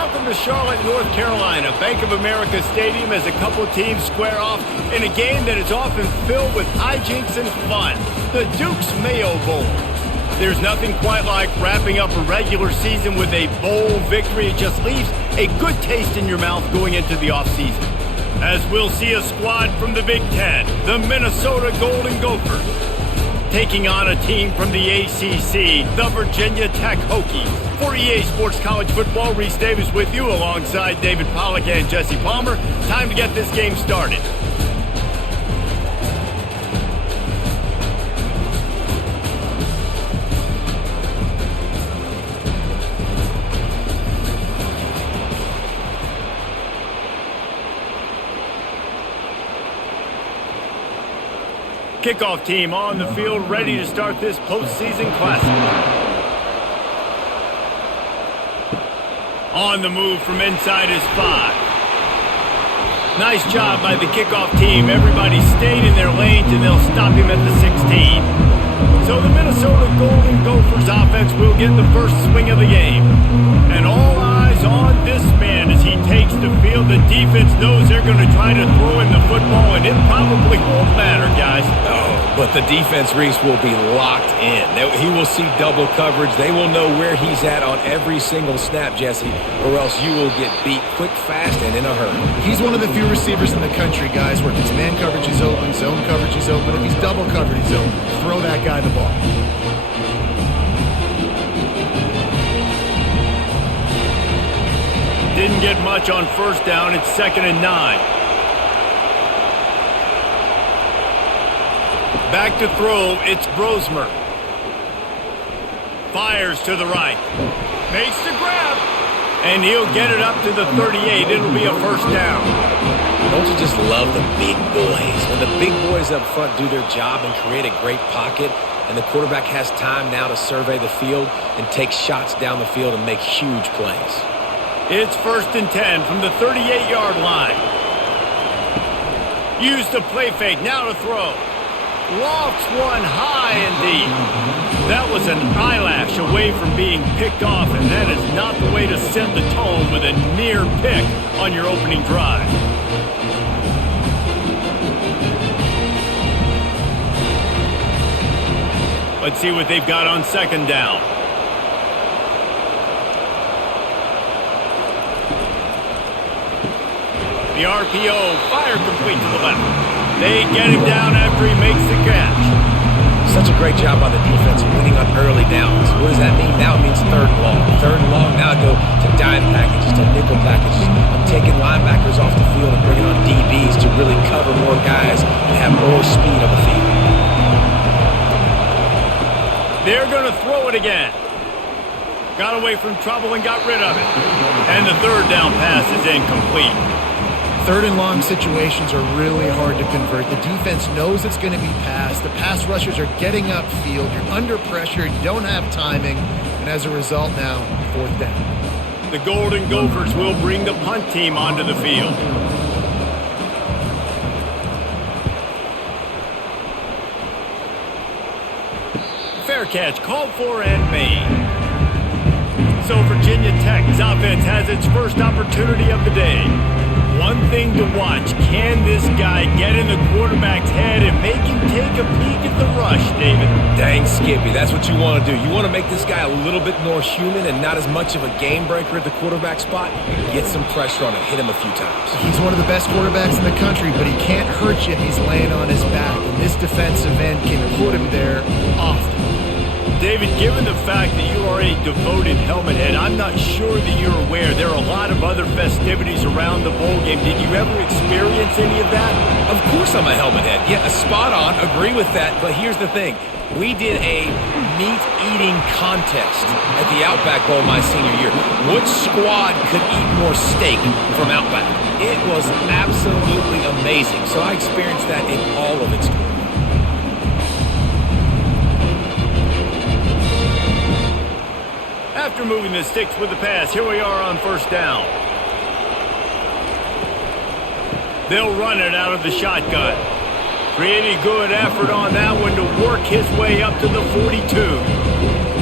Welcome to Charlotte, North Carolina. Bank of America Stadium as a couple teams square off in a game that is often filled with hijinks and fun. The Duke's Mayo Bowl. There's nothing quite like wrapping up a regular season with a bowl victory. It just leaves a good taste in your mouth going into the offseason. As we'll see a squad from the Big Ten, the Minnesota Golden Gophers, taking on a team from the ACC, the Virginia Tech Hokies. For EA Sports College Football, Reese Davis with you alongside David Pollack and Jesse Palmer. Time to get this game started. Kickoff team on the field, ready to start this postseason classic. On the move from inside his 5. Nice job by the kickoff team. Everybody stayed in their lanes, and they'll stop him at the 16. So the Minnesota Golden Gophers offense will get the first swing of the game. And all eyes on this man as he takes the field. The defense knows they're going to try to throw him the football, and it probably won't matter, guys. But the defense, Reese, will be locked in. He will see double coverage. They will know where he's at on every single snap, Jesse, or else you will get beat quick, fast, and in a hurry. He's one of the few receivers in the country, guys, where if his man coverage is open, zone coverage is open. If he's double covered, he's open. Throw that guy the ball. Didn't get much on first down. It's 2nd and 9. Back to throw, it's Brosmer. Fires to the right. Makes the grab. And he'll get it up to the 38. It'll be a first down. Don't you just love the big boys? When the big boys up front do their job and create a great pocket, and the quarterback has time now to survey the field and take shots down the field and make huge plays. It's 1st and 10 from the 38-yard line. Use the play fake, now to throw. Lofts one high and deep. That was an eyelash away from being picked off, and that is not the way to set the tone with a near pick on your opening drive. Let's see what they've got on 2nd down. The RPO, fire complete to the left. They get him down after he makes the catch. Such a great job by the defense winning on early downs. What does that mean? Now it means 3rd and long. 3rd and long, now go to dime packages, to nickel packages. I'm taking linebackers off the field and bringing on DBs to really cover more guys and have more speed on the field. They're going to throw it again. Got away from trouble and got rid of it. And the 3rd down pass is incomplete. 3rd and long situations are really hard to convert. The defense knows it's going to be passed. The pass rushers are getting upfield. You're under pressure. You don't have timing. And as a result now, 4th down. The Golden Gophers will bring the punt team onto the field. Fair catch called for and made. So Virginia Tech's offense has its first opportunity of the day. One thing to watch, can this guy get in the quarterback's head and make him take a peek at the rush, David? Dang, Skippy, that's what you want to do. You want to make this guy a little bit more human and not as much of a game breaker at the quarterback spot. Get some pressure on him, hit him a few times. He's one of the best quarterbacks in the country, but he can't hurt you if he's laying on his back. And this defensive end can put him there often. David, given the fact that you are a devoted helmet head, I'm not sure that you're aware there are a lot of other festivities around the bowl game. Did you ever experience any of that? Of course I'm a helmet head. Yeah, spot on. Agree with that. But here's the thing. We did a meat-eating contest at the Outback Bowl my senior year. Which squad could eat more steak from Outback? It was absolutely amazing. So I experienced that in all of its glory. After moving the sticks with the pass, here we are on 1st down. They'll run it out of the shotgun. Pretty good effort on that one to work his way up to the 42.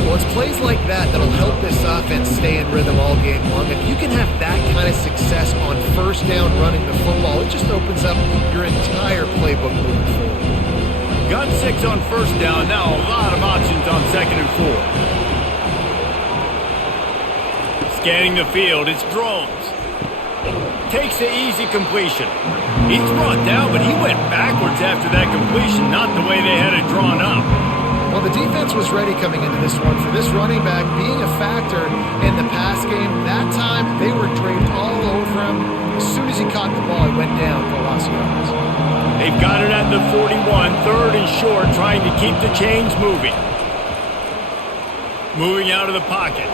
Well, it's plays like that that'll help this offense stay in rhythm all game long. If you can have that kind of success on first down running the football, it just opens up your entire playbook moving forward. Got 6 on first down. Now a lot of options on 2nd and 4. Scanning the field, it's Drones. Takes the easy completion. He's brought down, but he went backwards after that completion, not the way they had it drawn up. Well, the defense was ready coming into this one. For this running back being a factor in the pass game, that time they were draped all over him. As soon as he caught the ball, he went down for loss of yards. They've got it at the 41, 3rd and short, trying to keep the chains moving. Moving out of the pocket.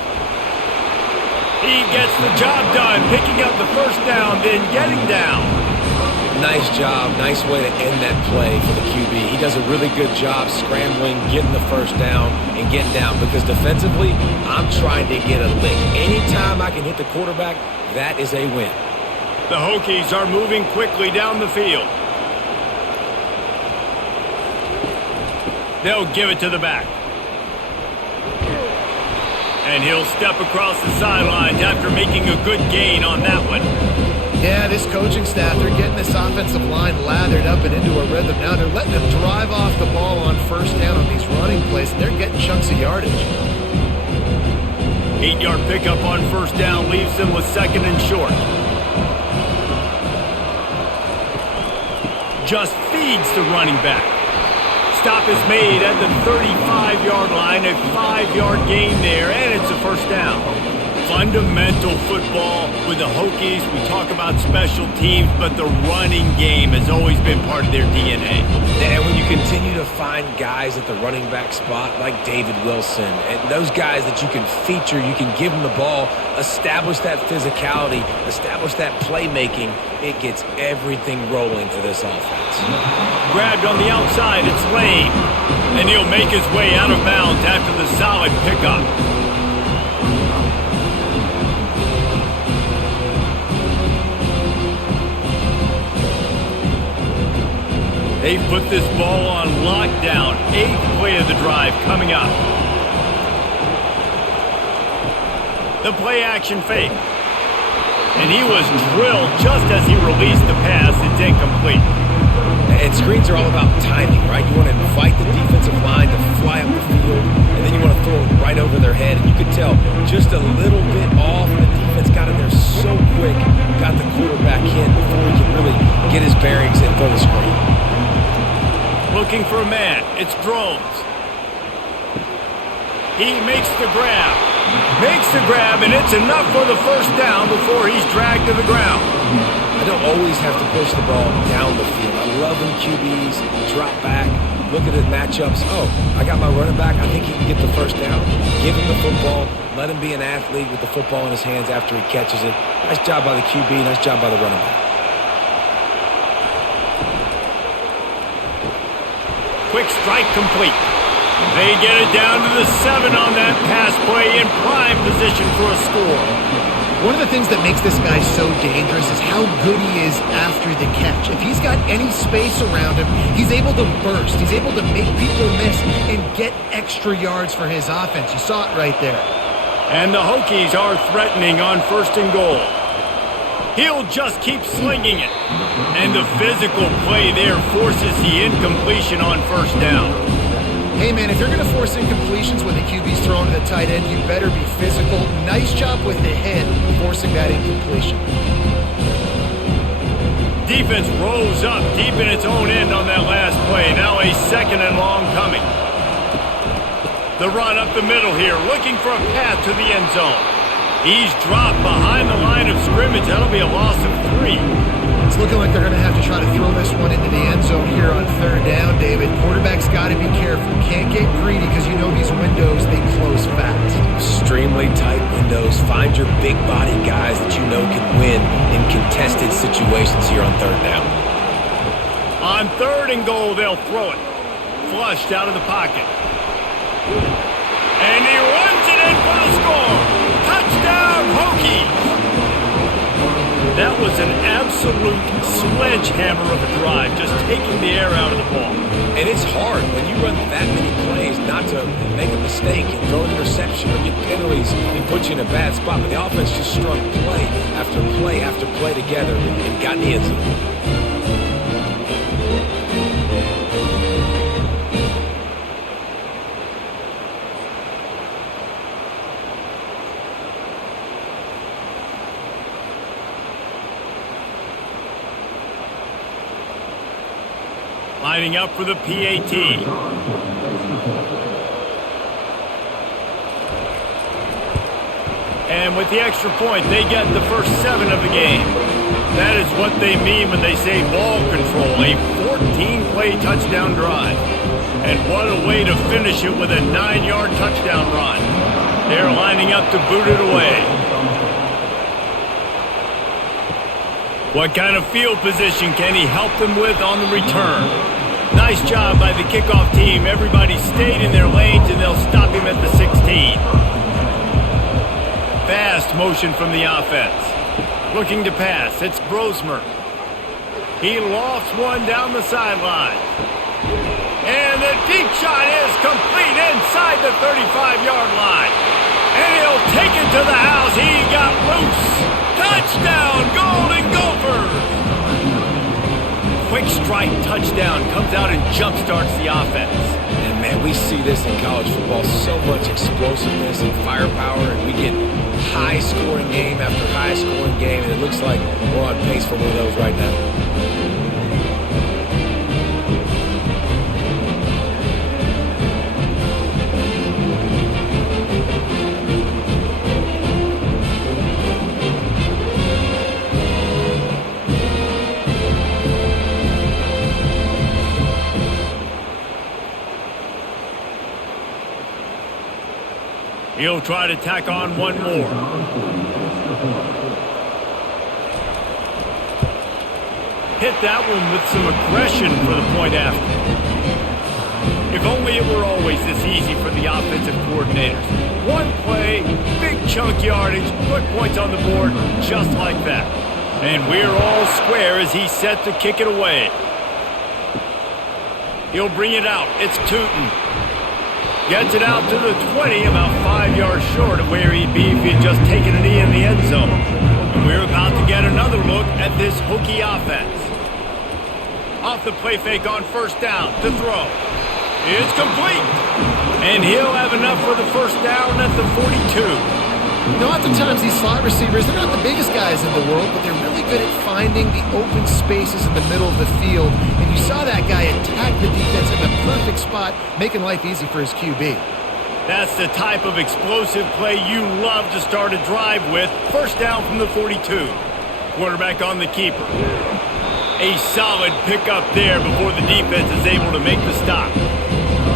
He gets the job done, picking up the first down, then getting down. Nice job. Nice way to end that play for the QB. He does a really good job scrambling, getting the first down, and getting down. Because defensively, I'm trying to get a lick. Anytime I can hit the quarterback, that is a win. The Hokies are moving quickly down the field. They'll give it to the back. And he'll step across the sidelines after making a good gain on that one. Yeah, this coaching staff, they're getting this offensive line lathered up and into a rhythm. Now they're letting them drive off the ball on first down on these running plays, and they're getting chunks of yardage. 8-yard pickup on first down leaves them with 2nd and short. Just feeds the running back. Stop is made at the 35-yard line, a 5-yard gain there, and it's a first down. Fundamental football with the Hokies. We talk about special teams, but the running game has always been part of their DNA. And when you continue to find guys at the running back spot like David Wilson, and those guys that you can feature, you can give them the ball, establish that physicality, establish that playmaking, it gets everything rolling for this offense. Grabbed on the outside, it's Lane. And he'll make his way out of bounds after the solid pickup. They've put this ball on lockdown. 8th play of the drive coming up. The play action fake. And he was drilled just as he released the pass. It's incomplete. And screens are all about timing, right? You want to invite the defensive line to fly up the field, and then you want to throw it right over their head. And you could tell just a little bit off. The defense got in there so quick, got the quarterback in before he could really get his bearings and throw the screen. Looking for a man. It's Drones. He makes the grab. Makes the grab, and it's enough for the first down before he's dragged to the ground. I don't always have to push the ball down the field. I love when QBs drop back, look at the matchups. Oh, I got my running back. I think he can get the first down. Give him the football. Let him be an athlete with the football in his hands after he catches it. Nice job by the QB. Nice job by the running back. Quick strike complete. They get it down to the 7 on that pass play in prime position for a score. One of the things that makes this guy so dangerous is how good he is after the catch. If he's got any space around him, he's able to burst. He's able to make people miss and get extra yards for his offense. You saw it right there. And the Hokies are threatening on 1st and goal. He'll just keep slinging it. And the physical play there forces the incompletion on first down. Hey, man, if you're going to force incompletions when the QB's thrown to the tight end, you better be physical. Nice job with the hit, forcing that incompletion. Defense rose up deep in its own end on that last play. Now a 2nd and long coming. The run up the middle here, looking for a path to the end zone. He's dropped behind the line of scrimmage. That'll be a loss of 3. It's looking like they're going to have to try to throw this one into the end zone here on 3rd down, David. Quarterback's got to be careful. Can't get greedy because you know these windows, they close fast. Extremely tight windows. Find your big body guys that you know can win in contested situations here on 3rd down. On 3rd and goal, they'll throw it. Flushed out of the pocket. And he runs it in for the score. Touchdown, Hokies! That was an absolute sledgehammer of a drive, just taking the air out of the ball. And it's hard when you run that many plays not to make a mistake and throw an interception or get penalties and put you in a bad spot. But the offense just strung play after play after play together and got in the end zone. Lining up for the PAT. And with the extra point, they get the first 7 of the game. That is what they mean when they say ball control, a 14-play touchdown drive. And what a way to finish it with a 9-yard touchdown run. They're lining up to boot it away. What kind of field position can he help them with on the return? Nice job by the kickoff team. Everybody stayed in their lanes, and they'll stop him at the 16. Fast motion from the offense. Looking to pass. It's Brosmer. He lofts one down the sideline. And the deep shot is complete inside the 35-yard line. And he'll take it to the house. He got loose. Touchdown, Golden Gophers! Quick strike touchdown comes out and jumpstarts the offense. And man, we see this in college football, so much explosiveness and firepower, and we get high-scoring game after high-scoring game, and it looks like we're on pace for one of those right now. He'll try to tack on one more. Hit that one with some aggression for the point after. If only it were always this easy for the offensive coordinators. One play, big chunk yardage, put points on the board, just like that. And we're all square as he's set to kick it away. He'll bring it out. It's Tootin. Gets it out to the 20, about 5 yards short of where he'd be if he had just taken a knee in the end zone. And we're about to get another look at this Hokie offense. Off the play fake on first down to throw. It's complete. And he'll have enough for the first down at the 42. You know, oftentimes these slot receivers, they're not the biggest guys in the world, but they're really good at finding the open spaces in the middle of the field. And you saw that guy attack the defense in the perfect spot, making life easy for his QB. That's the type of explosive play you love to start a drive with. First down from the 42. Quarterback on the keeper. A solid pickup there before the defense is able to make the stop.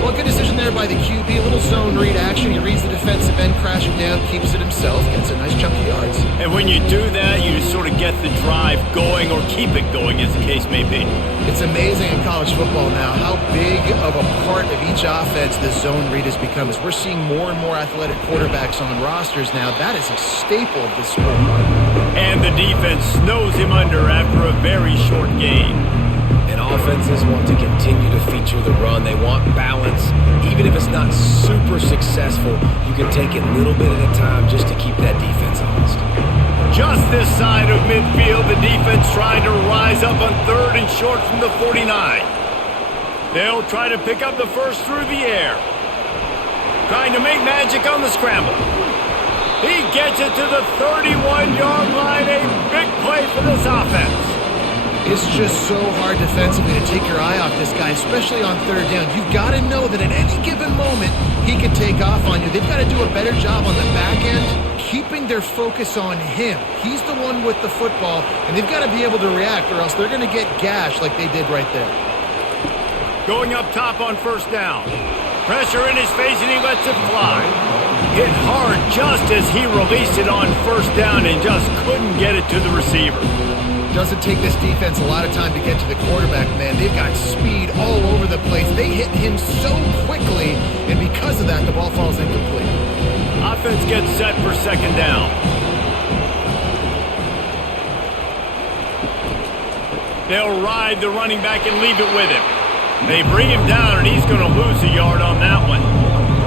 Well, good decision there by the QB. A little zone read action. He reads the defensive end crashing down, keeps it himself, gets a nice chunk of yards. And when you do that, you sort of get the drive going or keep it going, as the case may be. It's amazing in college football now how big of a part of each offense the zone read has become. As we're seeing more and more athletic quarterbacks on rosters now, that is a staple of this sport. And the defense snows him under after a very short game. And offenses want to continue to feature the run. They want balance. Even if it's not super successful, you can take it little bit at a time just to keep that defense honest. Just this side of midfield, the defense trying to rise up on third and short from the 49. They'll try to pick up the first through the air. Trying to make magic on the scramble. He gets it to the 31-yard line. A big play for this offense. It's just so hard defensively to take your eye off this guy, especially on third down. You've got to know that at any given moment, he can take off on you. They've got to do a better job on the back end, keeping their focus on him. He's the one with the football, and they've got to be able to react, or else they're going to get gashed like they did right there. Going up top on first down. Pressure in his face, and he lets it fly. Hit hard just as he released it on first down and just couldn't get it to the receiver. Doesn't take this defense a lot of time to get to the quarterback, man. They've got speed all over the place. They hit him so quickly, and because of that, the ball falls incomplete. Offense gets set for second down. They'll ride the running back and leave it with him. They bring him down, and he's going to lose a yard on that one.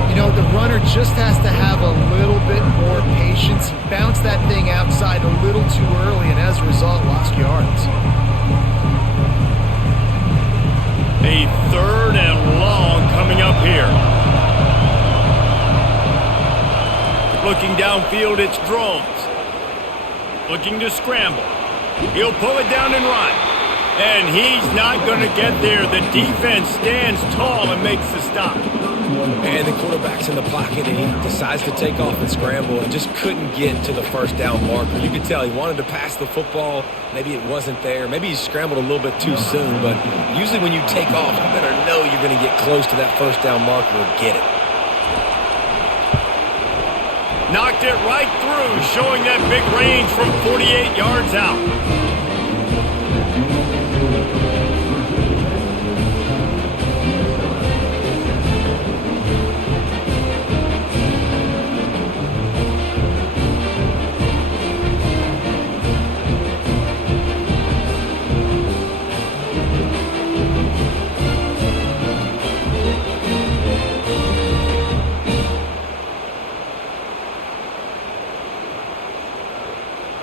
You know, the runner just has to have a little bit more patience. He bounced that thing outside a little too early, and as a result, lost yards. A 3rd and long coming up here. Looking downfield, it's Drones. Looking to scramble. He'll pull it down and run. And he's not going to get there. The defense stands tall and makes the stop. And the quarterback's in the pocket, and he decides to take off and scramble and just couldn't get to the first down marker. You could tell he wanted to pass the football. Maybe it wasn't there. Maybe he scrambled a little bit too soon. But usually when you take off, you better know you're going to get close to that first down marker or get it. Knocked it right through, showing that big range from 48 yards out.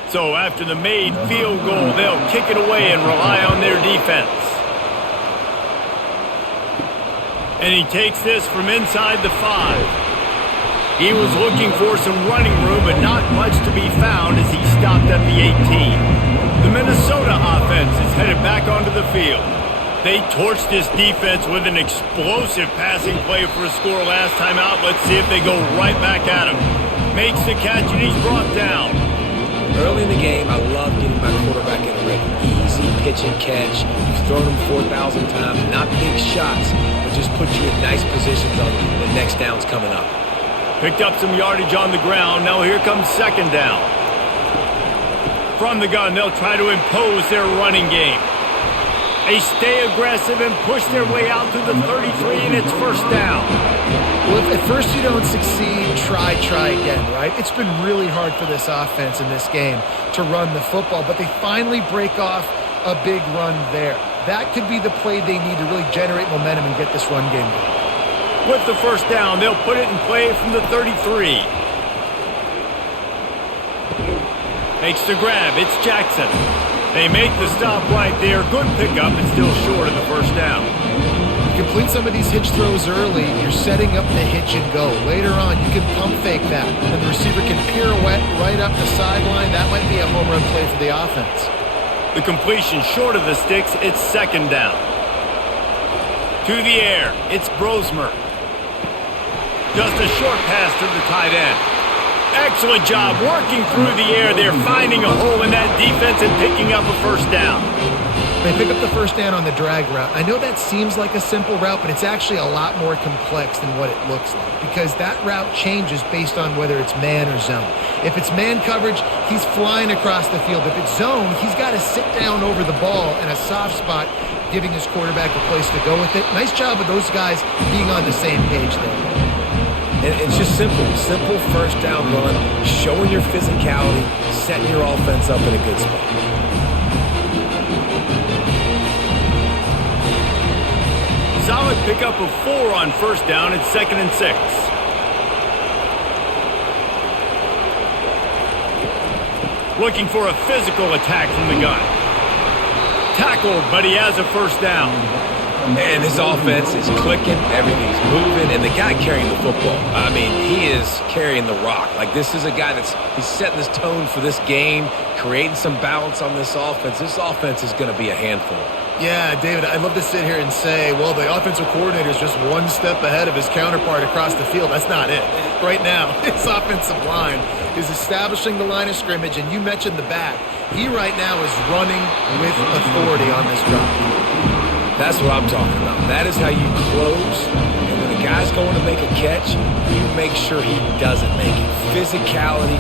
So after the made field goal, they'll kick it away and rely on their defense. And he takes this from inside the 5. He was looking for some running room, but not much to be found as he stopped at the 18. The Minnesota offense is headed back onto the field. They torched this defense with an explosive passing play for a score last time out. Let's see if they go right back at him. Makes the catch, and he's brought down. Early in the game, I love getting my quarterback in a rhythm. Easy pitch and catch. You've thrown him 4,000 times. Not big shots, but just put you in nice positions on the next downs coming up. Picked up some yardage on the ground. Now here comes 2nd down. From the gun, they'll try to impose their running game. They stay aggressive and push their way out to the 33, and it's 1st down. Well, if at first you don't succeed, try again, right? It's been really hard for this offense in this game to run the football, but they finally break off a big run there. That could be the play they need to really generate momentum and get this run game going. With the 1st down, they'll put it in play from the 33. Makes the grab. It's Jackson. They make the stop right there. Good pickup, and still short of the 1st down. Complete some of these hitch throws early, you're setting up the hitch and go. Later on, you can pump fake that, and then the receiver can pirouette right up the sideline. That might be a home run play for the offense. The completion short of the sticks, it's 2nd down. To the air, it's Brosmer. Just a short pass to the tight end. Excellent job working through the air. They're finding a hole in that defense and picking up a 1st down. They pick up the 1st down on the drag route. I know that seems like a simple route, but it's actually a lot more complex than what it looks like because that route changes based on whether it's man or zone. If it's man coverage, he's flying across the field. If it's zone, he's got to sit down over the ball in a soft spot, giving his quarterback a place to go with it. Nice job of those guys being on the same page there. And it's just simple 1st down run, showing your physicality, setting your offense up in a good spot. Solid pickup of 4 on 1st down. It's 2nd and 6. Looking for a physical attack from the gun. Tackled, but he has a 1st down. And his offense is clicking, everything's moving, and the guy carrying the football, I mean, he is carrying the rock. Like, this is a guy he's setting this tone for this game, creating some balance on this offense. This offense is going to be a handful. Yeah, David, I'd love to sit here and say, well, the offensive coordinator is just one step ahead of his counterpart across the field. That's not it. Right now, his offensive line is establishing the line of scrimmage, and you mentioned the back. He right now is running with authority on this drive. That's what I'm talking about. That is how you close. And when a guy's going to make a catch, you make sure he doesn't make it. Physicality,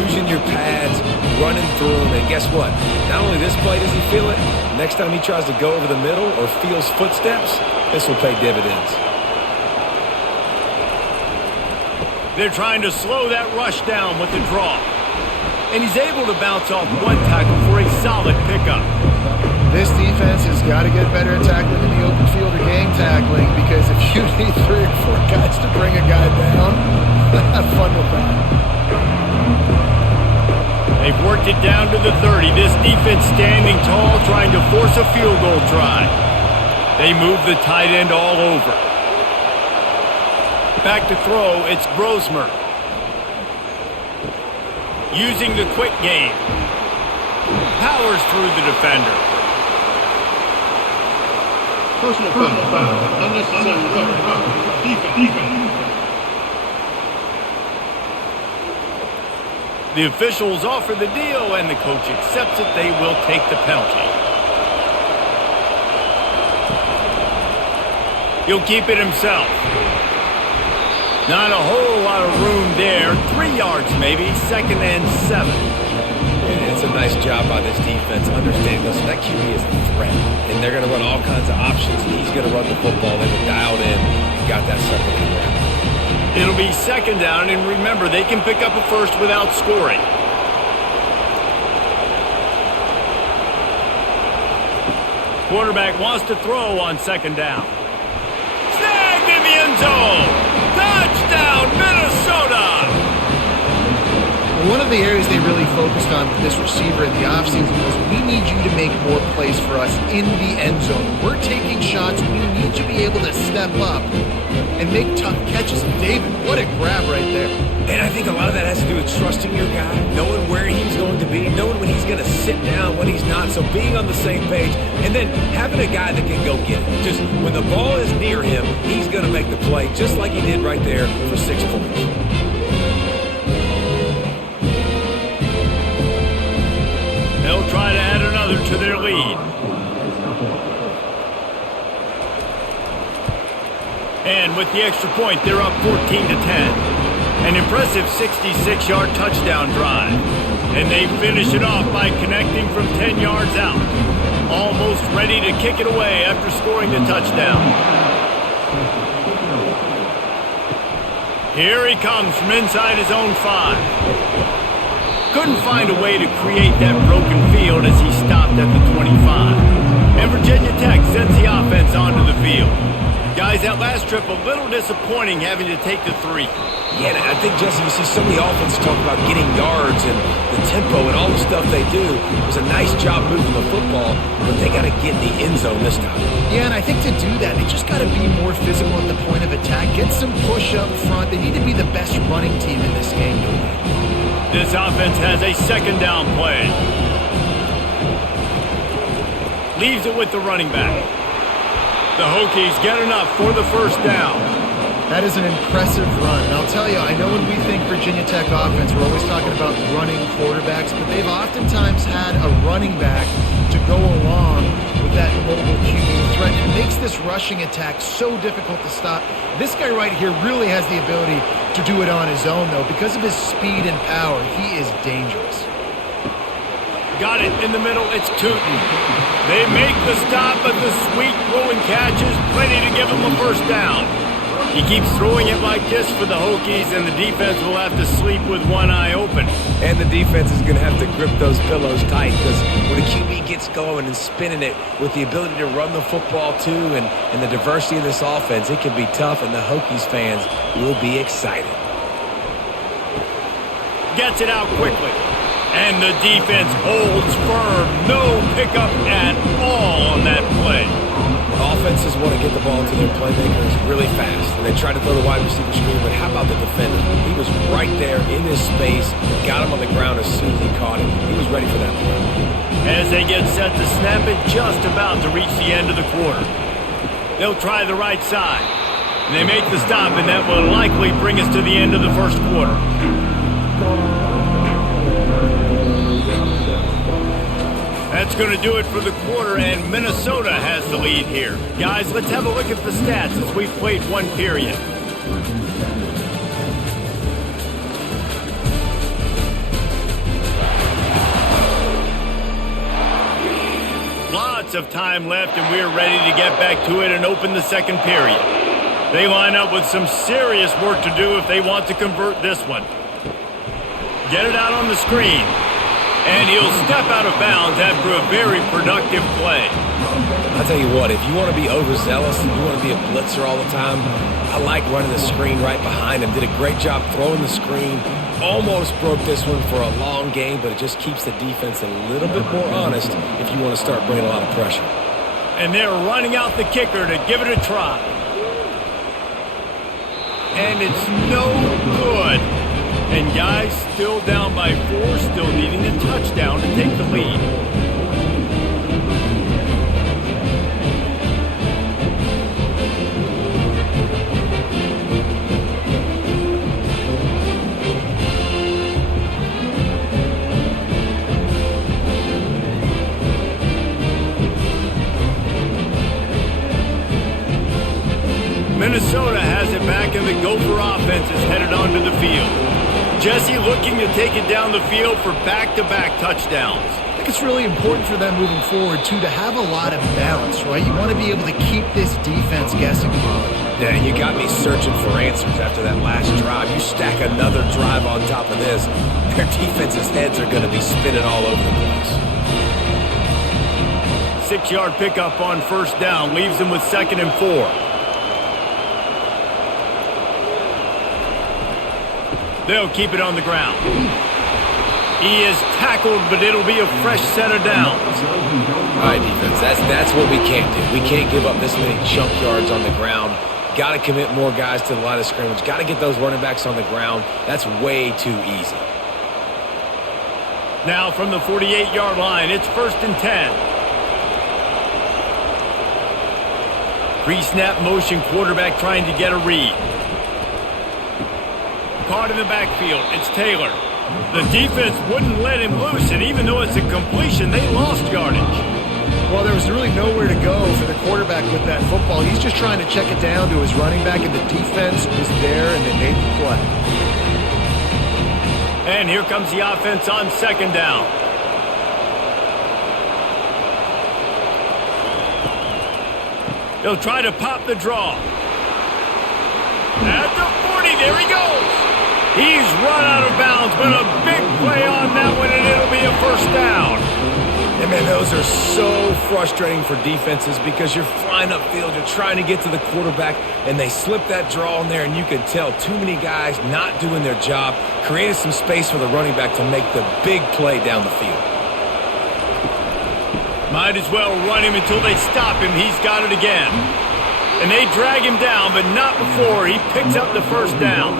using your pads, running through them. And guess what? Not only this play does he feel it, next time he tries to go over the middle or feels footsteps, this will pay dividends. They're trying to slow that rush down with the draw. And he's able to bounce off one tackle for a solid pickup. This defense has got to get better at tackling in the open field or gang tackling, because if you need 3 or 4 guys to bring a guy down, have fun with that. They've worked it down to the 30. This defense standing tall, trying to force a field goal try. They move the tight end all over. Back to throw, it's Brosmer. Using the quick game. Powers through the defender. Personal foul. Unnecessary defense. The officials offer the deal, and the coach accepts it. They will take the penalty. He'll keep it himself. Not a whole lot of room there. 3 yards maybe, 2nd and 7. And it's a nice job by this defense understanding, listen, that QB is a threat. And they're going to run all kinds of options. He's going to run the football. They were dialed in and got that sucker in there. It'll be 2nd down, and remember, they can pick up a first without scoring. Quarterback wants to throw on 2nd down. Snagged in the end zone! Touchdown, Minnesota! One of the areas they really focused on with this receiver in the offseason was, we need you to make more plays for us in the end zone. We're taking shots. We need you to be able to step up and make tough catches. And David, what a grab right there. And I think a lot of that has to do with trusting your guy, knowing where he's going to be, knowing when he's going to sit down, when he's not. So being on the same page, and then having a guy that can go get it. Just when the ball is near him, he's going to make the play, just like he did right there for 6 points. They'll try to add another to their lead. And with the extra point, they're up 14-10. An impressive 66-yard touchdown drive. And they finish it off by connecting from 10 yards out. Almost ready to kick it away after scoring the touchdown. Here he comes from inside his own 5. Couldn't find a way to create that broken field as he stopped at the 25. And Virginia Tech sends the offense onto the field. Guys, that last trip a little disappointing having to take the 3. Yeah, and I think, Jesse, you see so many offenses talk about getting yards and the tempo and all the stuff they do. It was a nice job moving the football, but they got to get in the end zone this time. Yeah, and I think to do that, they just got to be more physical at the point of attack. Get some push up front. They need to be the best running team in this game to win. This offense has a 2nd down play. Leaves it with the running back. The Hokies get enough for the 1st down. That is an impressive run. And I'll tell you, I know when we think Virginia Tech offense, we're always talking about running quarterbacks, but they've oftentimes had a running back to go along with that mobile QB threat. It makes this rushing attack so difficult to stop. This guy right here really has the ability to do it on his own, though. Because of his speed and power, he is dangerous. Got it in the middle. It's Tootin. They make the stop, but the sweet throwing catch is plenty to give him a 1st down. He keeps throwing it like this for the Hokies, and the defense will have to sleep with one eye open. And the defense is going to have to grip those pillows tight, because when a QB gets going and spinning it with the ability to run the football too and the diversity of this offense, it can be tough, and the Hokies fans will be excited. Gets it out quickly. And the defense holds firm. No pickup at all on that play. Offenses want to get the ball to their playmakers really fast. And they try to throw the wide receiver screen, but how about the defender? He was right there in his space, got him on the ground as soon as he caught him. He was ready for that play. As they get set to snap it, just about to reach the end of the quarter. They'll try the right side. And they make the stop, and that will likely bring us to the end of the 1st quarter. That's going to do it for the quarter, and Minnesota has the lead here. Guys, let's have a look at the stats as we've played 1 period. Lots of time left, and we're ready to get back to it and open the 2nd period. They line up with some serious work to do if they want to convert this one. Get it out on the screen. And he'll step out of bounds after a very productive play. I'll tell you what, if you want to be overzealous and you want to be a blitzer all the time, I like running the screen right behind him. Did a great job throwing the screen. Almost broke this one for a long game, but it just keeps the defense a little bit more honest if you want to start bringing a lot of pressure. And they're running out the kicker to give it a try. And it's no good. And guys still down by 4, still needing a touchdown to take the lead. Minnesota has it back, and the Gopher offense is headed onto the field. Jesse looking to take it down the field for back-to-back touchdowns. I think it's really important for them moving forward, too, to have a lot of balance, right? You want to be able to keep this defense guessing. Yeah, and you got me searching for answers after that last drive. You stack another drive on top of this, their defense's heads are going to be spinning all over the place. 6-yard pickup on first down leaves them with 2nd and 4. They'll keep it on the ground. He is tackled, but it'll be a fresh set of downs. All right, defense, that's what we can't do. We can't give up this many chunk yards on the ground. Got to commit more guys to the line of scrimmage. Got to get those running backs on the ground. That's way too easy. Now from the 48-yard line, it's 1st and 10. Pre-snap motion quarterback trying to get a read. Caught in the backfield. It's Taylor. The defense wouldn't let him loose, and even though it's a completion, they lost yardage. Well, there was really nowhere to go for the quarterback with that football. He's just trying to check it down to his running back, and the defense was there, and they made the play. And here comes the offense on 2nd down. They'll try to pop the draw. At the 40, there he goes. He's run out of bounds, but a big play on that one, and it'll be a 1st down. And man, those are so frustrating for defenses because you're flying upfield, you're trying to get to the quarterback, and they slip that draw in there, and you can tell too many guys not doing their job, created some space for the running back to make the big play down the field. Might as well run him until they stop him. He's got it again. And they drag him down, but not before he picks up the 1st down.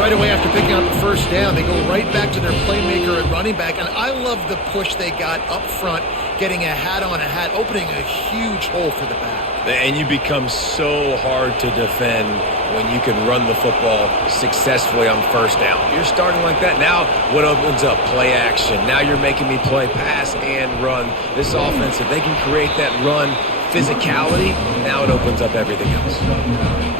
Right away after picking up the 1st down, they go right back to their playmaker at running back. And I love the push they got up front, getting a hat on a hat, opening a huge hole for the back. And you become so hard to defend when you can run the football successfully on 1st down. You're starting like that. Now what opens up? Play action. Now you're making me play pass and run. This offense, if they can create that run physicality, now it opens up everything else.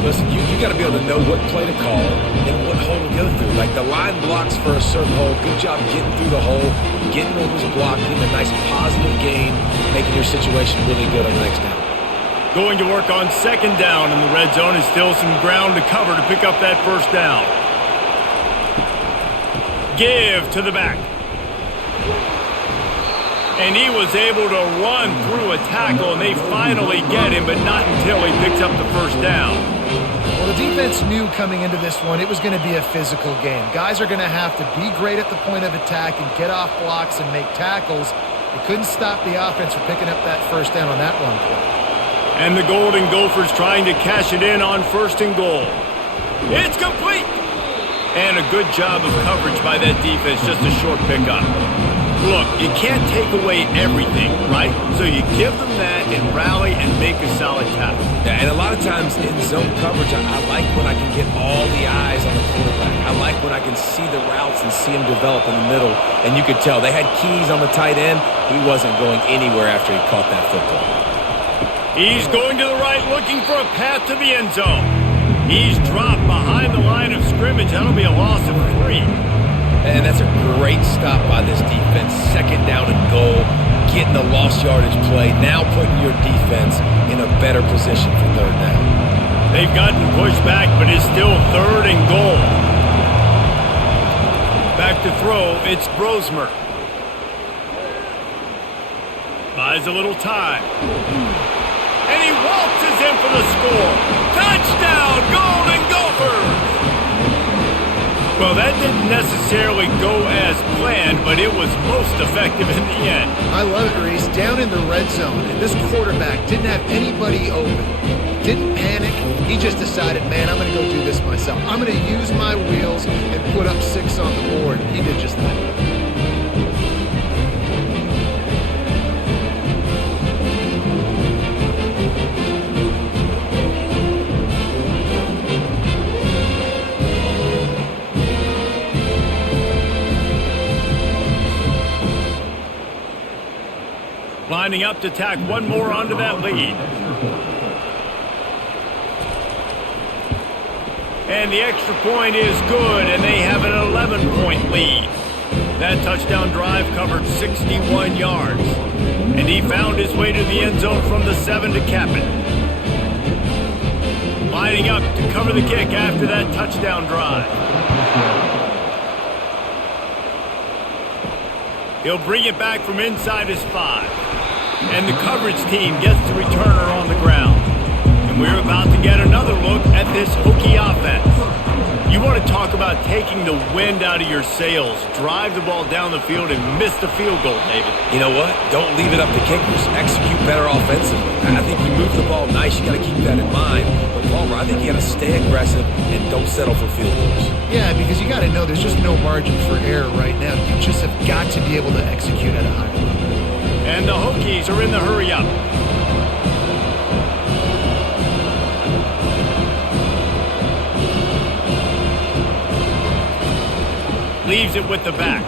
Listen, you got to be able to know what play to call and what hole to go through. Like the line blocks for a certain hole. Good job getting through the hole, getting what was blocked, getting a nice positive gain, making your situation really good on the next down. Going to work on 2nd down in the red zone is still some ground to cover to pick up that 1st down. Give to the back. And he was able to run through a tackle, and they finally get him, but not until he picks up the 1st down. Well, the defense knew coming into this one it was going to be a physical game. Guys are going to have to be great at the point of attack and get off blocks and make tackles. They couldn't stop the offense from picking up that 1st down on that one play. And the Golden Gophers trying to cash it in on 1st and goal. It's complete! And a good job of coverage by that defense, just a short pickup. Look, you can't take away everything, right? So you give them that and rally and make a solid tackle. Yeah, and a lot of times in zone coverage, I like when I can get all the eyes on the quarterback. I like when I can see the routes and see him develop in the middle. And you could tell they had keys on the tight end. He wasn't going anywhere after he caught that football. He's going to the right, looking for a path to the end zone. He's dropped behind the line of scrimmage. That'll be a loss of 3. And that's a great stop by this defense. 2nd down and goal, getting the lost yardage play, now putting your defense in a better position for 3rd down. They've gotten pushed back, but it's still 3rd and goal. Back to throw, it's Brosmer. Buys a little time. And he waltzes in for the score. Touchdown, Golden Gophers! Well, that didn't necessarily go as planned, but it was most effective in the end. I love it, Reese. Down in the red zone, and this quarterback didn't have anybody open. Didn't panic. He just decided, man, I'm going to go do this myself. I'm going to use my wheels and put up 6 on the board. He did just that. Lining up to tack one more onto that lead. And the extra point is good, and they have an 11-point lead. That touchdown drive covered 61 yards. And he found his way to the end zone from the 7 to cap it. Lining up to cover the kick after that touchdown drive. He'll bring it back from inside his 5. And the coverage team gets the returner on the ground. And we're about to get another look at this Hokie offense. You want to talk about taking the wind out of your sails. Drive the ball down the field and miss the field goal, David. You know what? Don't leave it up to kickers. Execute better offensively. I think you move the ball nice. You got to keep that in mind. But Palmer, I think you got to stay aggressive and don't settle for field goals. Yeah, because you got to know there's just no margin for error right now. You just have got to be able to execute at a high level. And the Hokies are in the hurry-up. Leaves it with the back.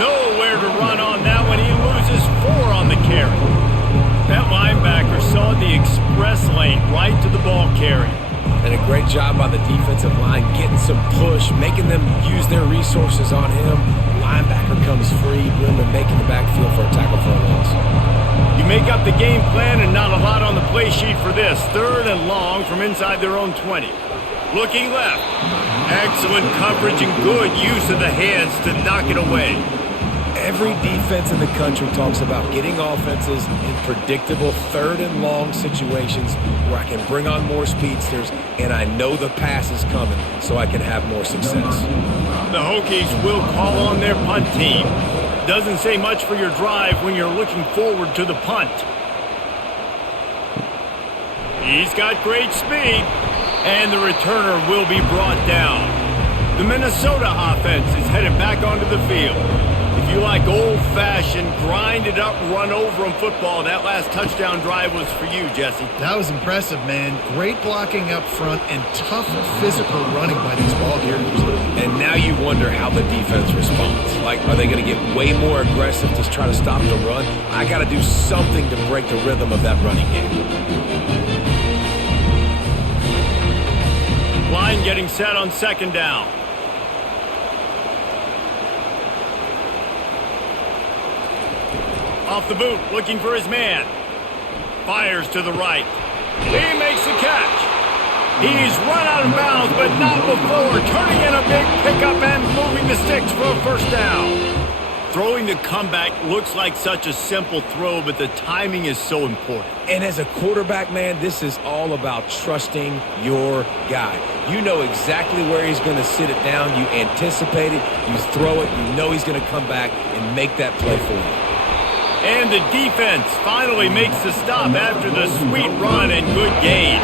Nowhere to run on that one. He loses 4 on the carry. That linebacker saw the express lane right to the ball carrier. And a great job by the defensive line getting some push, making them use their resources on him. Linebacker comes free, Brimley making the backfield for a tackle for a loss. You make up the game plan and not a lot on the play sheet for this. 3rd and long from inside their own 20. Looking left. Excellent coverage and good use of the hands to knock it away. Every defense in the country talks about getting offenses in predictable 3rd and long situations where I can bring on more speedsters and I know the pass is coming so I can have more success. The Hokies will call on their punt team. Doesn't say much for your drive when you're looking forward to the punt. He's got great speed, and the returner will be brought down. The Minnesota offense is headed back onto the field. If you like old-fashioned, grind-it-up, run-over-'em football, that last touchdown drive was for you, Jesse. That was impressive, man. Great blocking up front and tough physical running by these ball carriers. And now you wonder how the defense responds. Like, are they going to get way more aggressive to try to stop the run? I got to do something to break the rhythm of that running game. Line getting set on 2nd down. Off the boot, looking for his man. Fires to the right. He makes the catch. He's run out of bounds, but not before turning in a big pickup and moving the sticks for a 1st down. Throwing the comeback looks like such a simple throw, but the timing is so important. And as a quarterback, man, this is all about trusting your guy. You know exactly where he's going to sit it down. You anticipate it. You throw it. You know he's going to come back and make that play for you. And the defense finally makes the stop after the sweet run and good gain.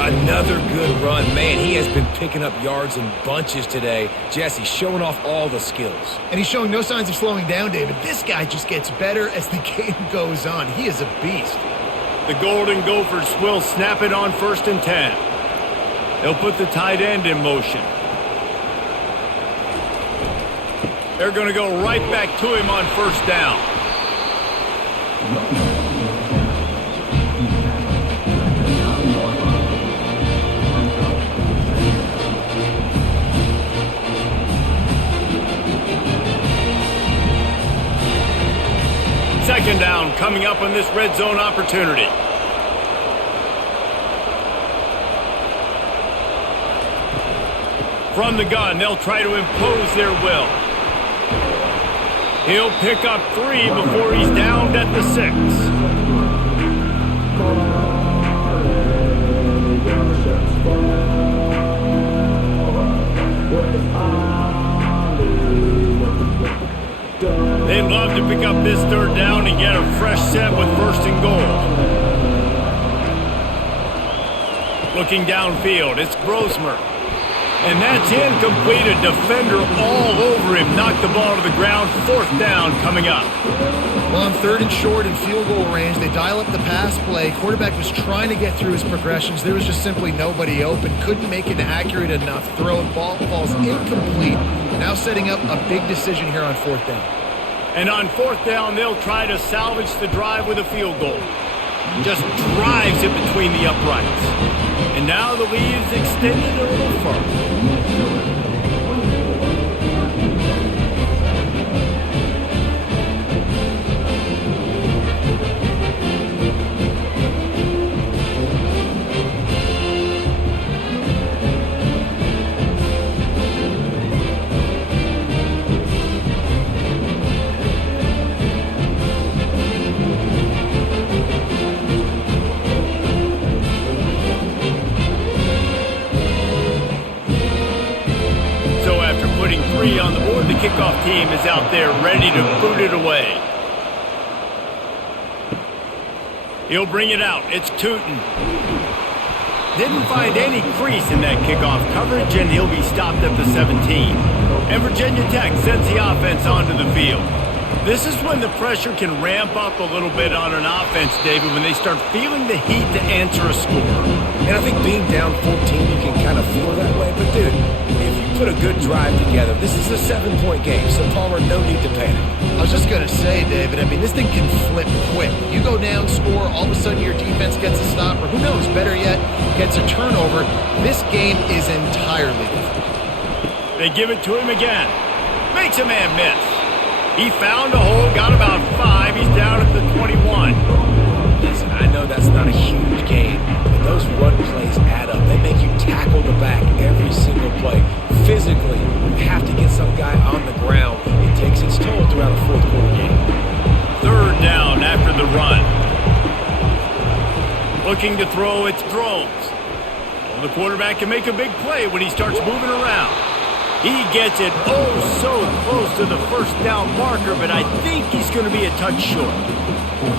Another good run. Man, he has been picking up yards in bunches today. Jesse showing off all the skills. And he's showing no signs of slowing down, David. This guy just gets better as the game goes on. He is a beast. The Golden Gophers will snap it on 1st and 10. They'll put the tight end in motion. They're going to go right back to him on 1st down. Second down coming up on this red zone opportunity. From the gun, they'll try to impose their will. He'll pick up 3 before he's downed at the 6. They'd love to pick up this 3rd down and get a fresh set with 1st and goal. Looking downfield, it's Grosmer. And that's incomplete. A defender all over him. Knocked the ball to the ground. 4th down coming up. Well, on 3rd and short and field goal range, they dial up the pass play. Quarterback was trying to get through his progressions. There was just simply nobody open. Couldn't make an accurate enough throw. Ball falls incomplete. Now setting up a big decision here on 4th down. And on 4th down, they'll try to salvage the drive with a field goal. Just drives it between the uprights. And now the lead is extended a little further. On the board, the kickoff team is out there ready to boot it away. He'll bring it out. It's Tootin. Didn't find any crease in that kickoff coverage, and he'll be stopped at the 17. And Virginia Tech sends the offense onto the field. This is when the pressure can ramp up a little bit on an offense, David, when they start feeling the heat to answer a score. And I think being down 14, you can kind of feel that way. But, dude, if you put a good drive together, this is a 7-point game, so Palmer, no need to panic. I was just going to say, David, I mean, this thing can flip quick. You go down, score, all of a sudden your defense gets a stop, or who knows, better yet, gets a turnover. This game is entirely different. They give it to him again. Makes a man miss. He found a hole, got about 5. He's down at the 21. Listen, I know that's not a huge game, but those run plays add up. They make you tackle the back every single play. Physically, you have to get some guy on the ground. It takes its toll throughout a 4th quarter game. 3rd down after the run. Looking to throw, it's Drones. Well, the quarterback can make a big play when he starts moving around. He gets it so close to the 1st down marker, but I think he's going to be a touch short.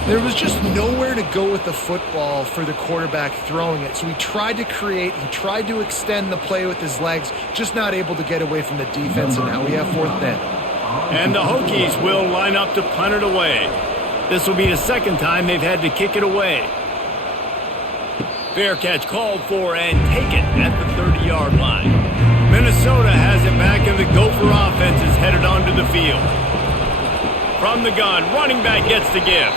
There was just nowhere to go with the football for the quarterback throwing it. So he tried to create, he tried to extend the play with his legs, just not able to get away from the defense, and now we have 4th down. And the Hokies will line up to punt it away. This will be the 2nd time they've had to kick it away. Fair catch called for and taken at the 30-yard line. Minnesota has it back, and the Gopher offense is headed onto the field. From the gun, running back gets the give.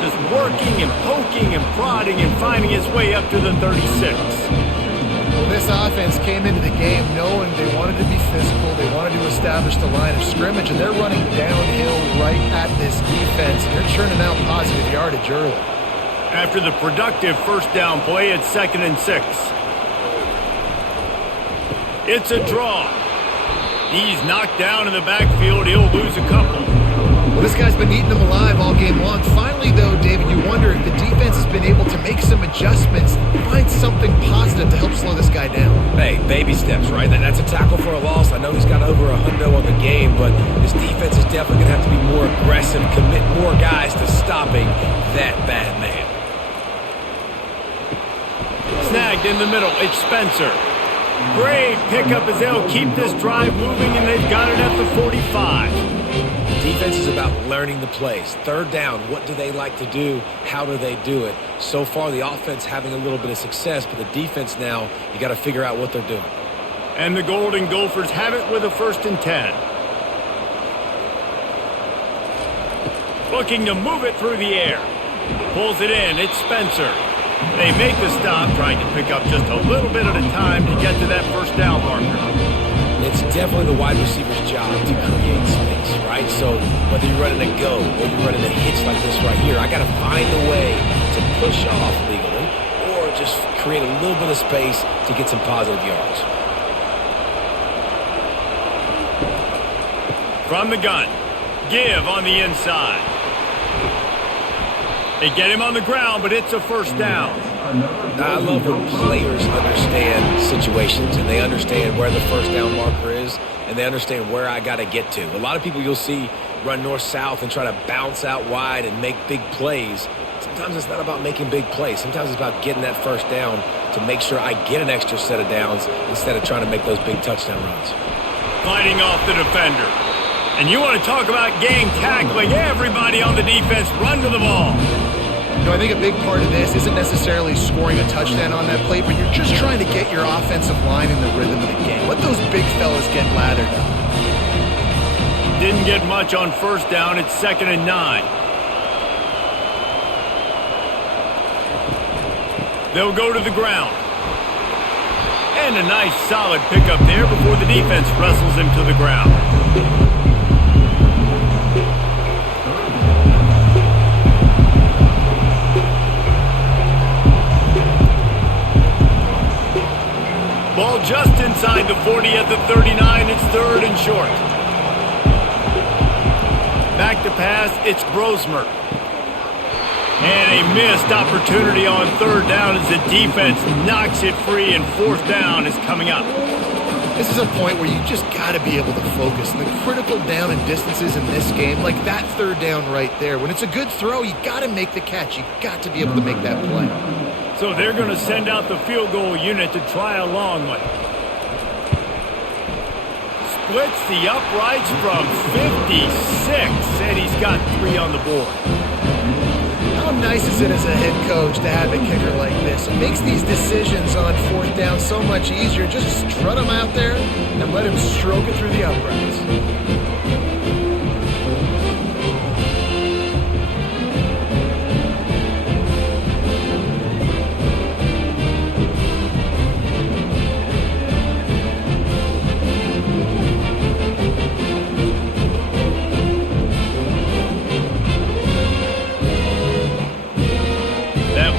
Just working and poking and prodding and finding his way up to the 36. Well, this offense came into the game knowing they wanted to be physical, they wanted to establish the line of scrimmage, and they're running downhill right at this defense. They're churning out positive yardage early. After the productive 1st down play, it's 2nd and 6. It's a draw. He's knocked down in the backfield. He'll lose a couple. Well, this guy's been eating them alive all game long. Finally, though, David, you wonder if the defense has been able to make some adjustments, find something positive to help slow this guy down. Hey, baby steps, right? That's a tackle for a loss. I know he's got over $100 on the game, but this defense is definitely going to have to be more aggressive, commit more guys to stopping that bad man. Snagged in the middle. It's Spencer. Great pickup as they'll keep this drive moving, and they've got it at the 45. Defense is about learning the plays. 3rd down, what do they like to do? How do they do it? So far, the offense having a little bit of success, but the defense now, you got to figure out what they're doing. And the Golden Gophers have it with a 1st and 10. Looking to move it through the air. Pulls it in. It's Spencer. They make the stop, trying to pick up just a little bit at a time to get to that 1st down marker. It's definitely the wide receiver's job to create space, right? So whether you're running a go or you're running a hitch like this right here, I got to find a way to push off legally or just create a little bit of space to get some positive yards. From the gun, Give on the inside. They get him on the ground, but it's a first down. I love when players understand situations and they understand where the first down marker is and they understand where I got to get to. A lot of people you'll see run north-south and try to bounce out wide and make big plays. Sometimes it's not about making big plays. Sometimes it's about getting that first down to make sure I get an extra set of downs instead of trying to make those big touchdown runs. Fighting off the defender. And you want to talk about game tackling. Everybody on the defense run to the ball. You know, I think a big part of this isn't necessarily scoring a touchdown on that play, but you're just trying to get your offensive line in the rhythm of the game. Let those big fellas get lathered up. Didn't get much on first down. It's 2nd and 9. They'll go to the ground. And a nice solid pickup there before the defense wrestles him to the ground. Ball just inside the 40 at the 39. It's 3rd and short. Back to pass. It's Brosmer. And a missed opportunity on 3rd down as the defense knocks it free, and 4th down is coming up. This is a point where you just got to be able to focus. The critical down and distances in this game, like that 3rd down right there. When it's a good throw, you got to make the catch. You got to be able to make that play. So they're going to send out the field goal unit to try a long one. Splits the uprights from 56, and he's got 3 on the board. How nice is it as a head coach to have a kicker like this? It makes these decisions on 4th down so much easier. Just strut him out there and let him stroke it through the uprights.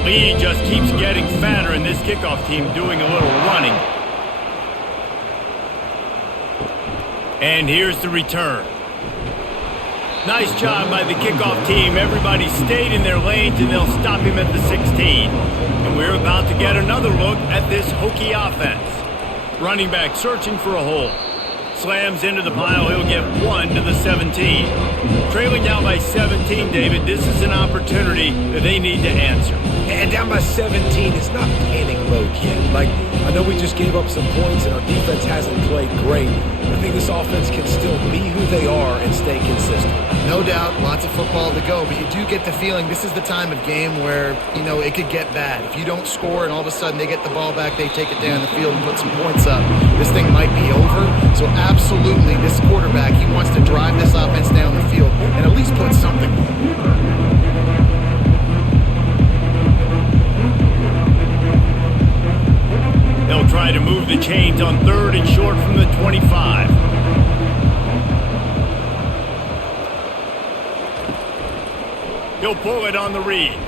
Lead just keeps getting fatter, and this kickoff team doing a little running. And here's the return. Nice job by the kickoff team. Everybody stayed in their lanes, and they'll stop him at the 16. And we're about to get another look at this Hokie offense. Running back searching for a hole. Slams into the pile. He'll get 1 to the 17. Trailing down by 17, David, this is an opportunity that they need to answer. And down by 17, it's not panic mode yet. Like, I know we just gave up some points and our defense hasn't played great. I think this offense can still be who they are and stay consistent. No doubt, lots of football to go, but you do get the feeling this is the time of game where, you know, it could get bad. If you don't score and all of a sudden they get the ball back, they take it down the field and put some points up, this thing might be over. So absolutely, this quarterback, he wants to drive this offense down the field and at least put something. They'll try to move the chains on 3rd and short from the 25. He'll pull it on the read.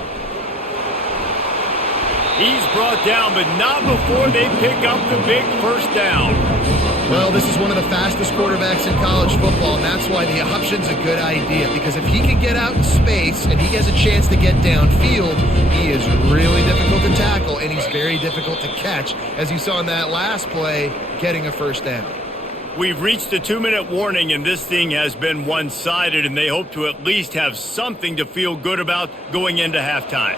He's brought down, but not before they pick up the big first down. Well, this is one of the fastest quarterbacks in college football, and that's why the option's a good idea, because if he can get out in space and he has a chance to get downfield, he is really difficult to tackle, and he's very difficult to catch, as you saw in that last play, getting a first down. We've reached a 2-minute warning, and this thing has been one-sided, and they hope to at least have something to feel good about going into halftime.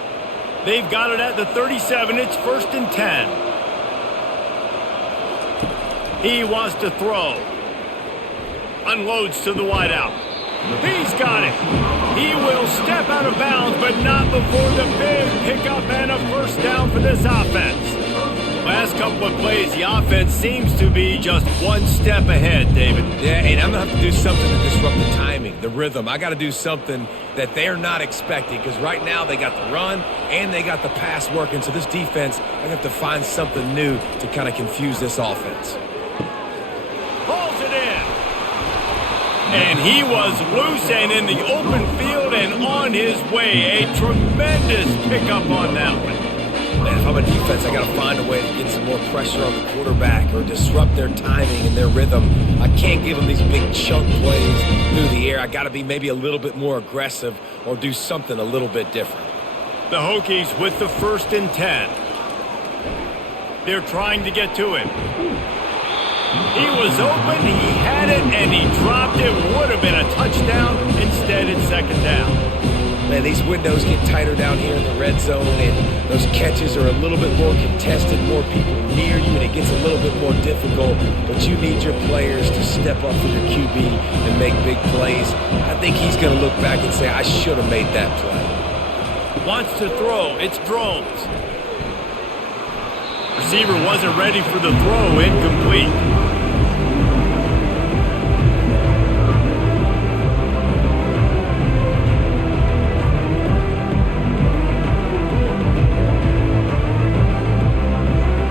They've got it at the 37. It's 1st and 10. He wants to throw. Unloads to the wideout. He's got it. He will step out of bounds, but not before the big pickup and a first down for this offense. Last couple of plays, the offense seems to be just one step ahead, David. Yeah, and I'm going to have to do something to disrupt the timing, the rhythm. I got to do something that they're not expecting, because right now they got the run and they got the pass working. So this defense, I have to find something new to kind of confuse this offense. Pulls it in. And he was loose and in the open field and on his way. A tremendous pickup on that one. Man, if I'm a defense, I got to find a way to get some more pressure on the quarterback or disrupt their timing and their rhythm. I can't give them these big chunk plays through the air. I got to be maybe a little bit more aggressive or do something a little bit different. The Hokies with the 1st and 10. They're trying to get to him. He was open, he had it, and he dropped it. Would have been a touchdown. Instead, it's 2nd down. Man, these windows get tighter down here in the red zone, and those catches are a little bit more contested, more people near you, and it gets a little bit more difficult. But you need your players to step up for your QB and make big plays. I think he's going to look back and say, I should have made that play. Wants to throw. It's Drones. Receiver wasn't ready for the throw. Incomplete.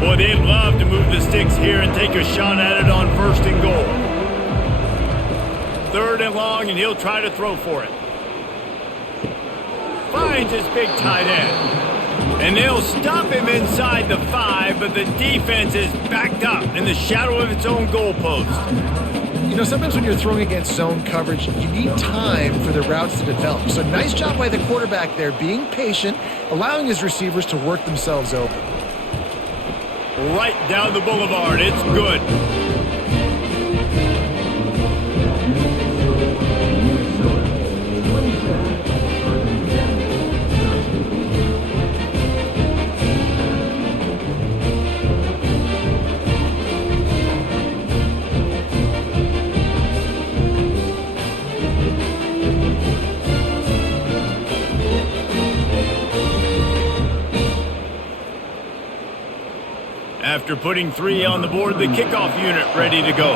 Boy, they'd love to move the sticks here and take a shot at it on 1st and goal. 3rd and long, and he'll try to throw for it. Finds his big tight end. And they'll stop him inside the 5, but the defense is backed up in the shadow of its own goalpost. You know, sometimes when you're throwing against zone coverage, you need time for the routes to develop. So nice job by the quarterback there, being patient, allowing his receivers to work themselves open. Right down the boulevard. It's good. After putting 3 on the board, the kickoff unit ready to go.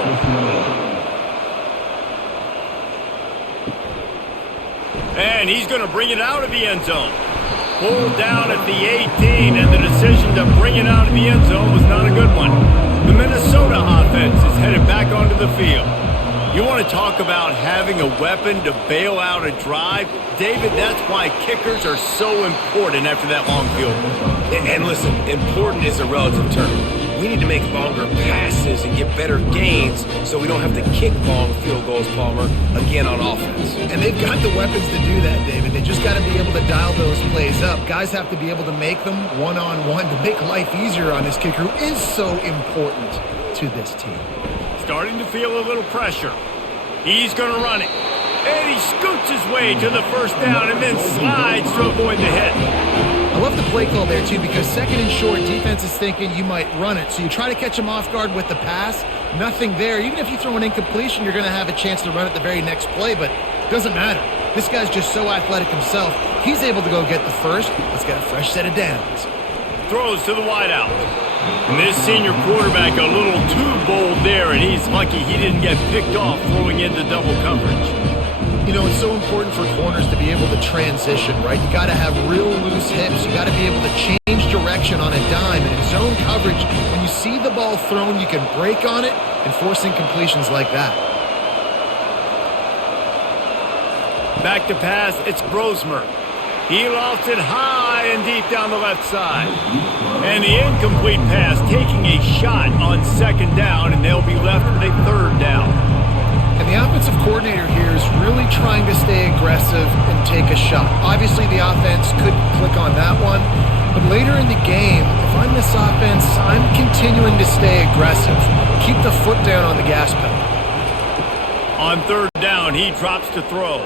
And he's going to bring it out of the end zone. Pulled down at the 18, and the decision to bring it out of the end zone was not a good one. The Minnesota offense is headed back onto the field. You want to talk about having a weapon to bail out a drive? David, that's why kickers are so important after that long field goal. And listen, important is a relative term. We need to make longer passes and get better gains so we don't have to kick long field goals, Palmer, again on offense. And they've got the weapons to do that, David. They just got to be able to dial those plays up. Guys have to be able to make them one-on-one to make life easier on this kicker, who is so important to this team. Starting to feel a little pressure. He's going to run it. And he scoots his way to the 1st down and then slides to avoid the hit. I love the play call there, too, because 2nd and short, defense is thinking you might run it. So you try to catch him off guard with the pass. Nothing there. Even if you throw an incompletion, you're going to have a chance to run it the very next play, but it doesn't matter. This guy's just so athletic himself. He's able to go get the first. Let's get a fresh set of downs. Throws to the wideout. And this senior quarterback a little too bold there, and he's lucky he didn't get picked off throwing into double coverage. You know, it's so important for corners to be able to transition, right? You got to have real loose hips. You got to be able to change direction on a dime. And in zone coverage, when you see the ball thrown, you can break on it and force incompletions like that. Back to pass, it's Brosmer. He lofts it high and deep down the left side. And the incomplete pass taking a shot on 2nd down, and they'll be left with a 3rd down. And the offensive coordinator here is really trying to stay aggressive and take a shot. Obviously, the offense could click on that one. But later in the game, if I'm this offense, I'm continuing to stay aggressive. Keep the foot down on the gas pedal. On 3rd down, he drops to throw.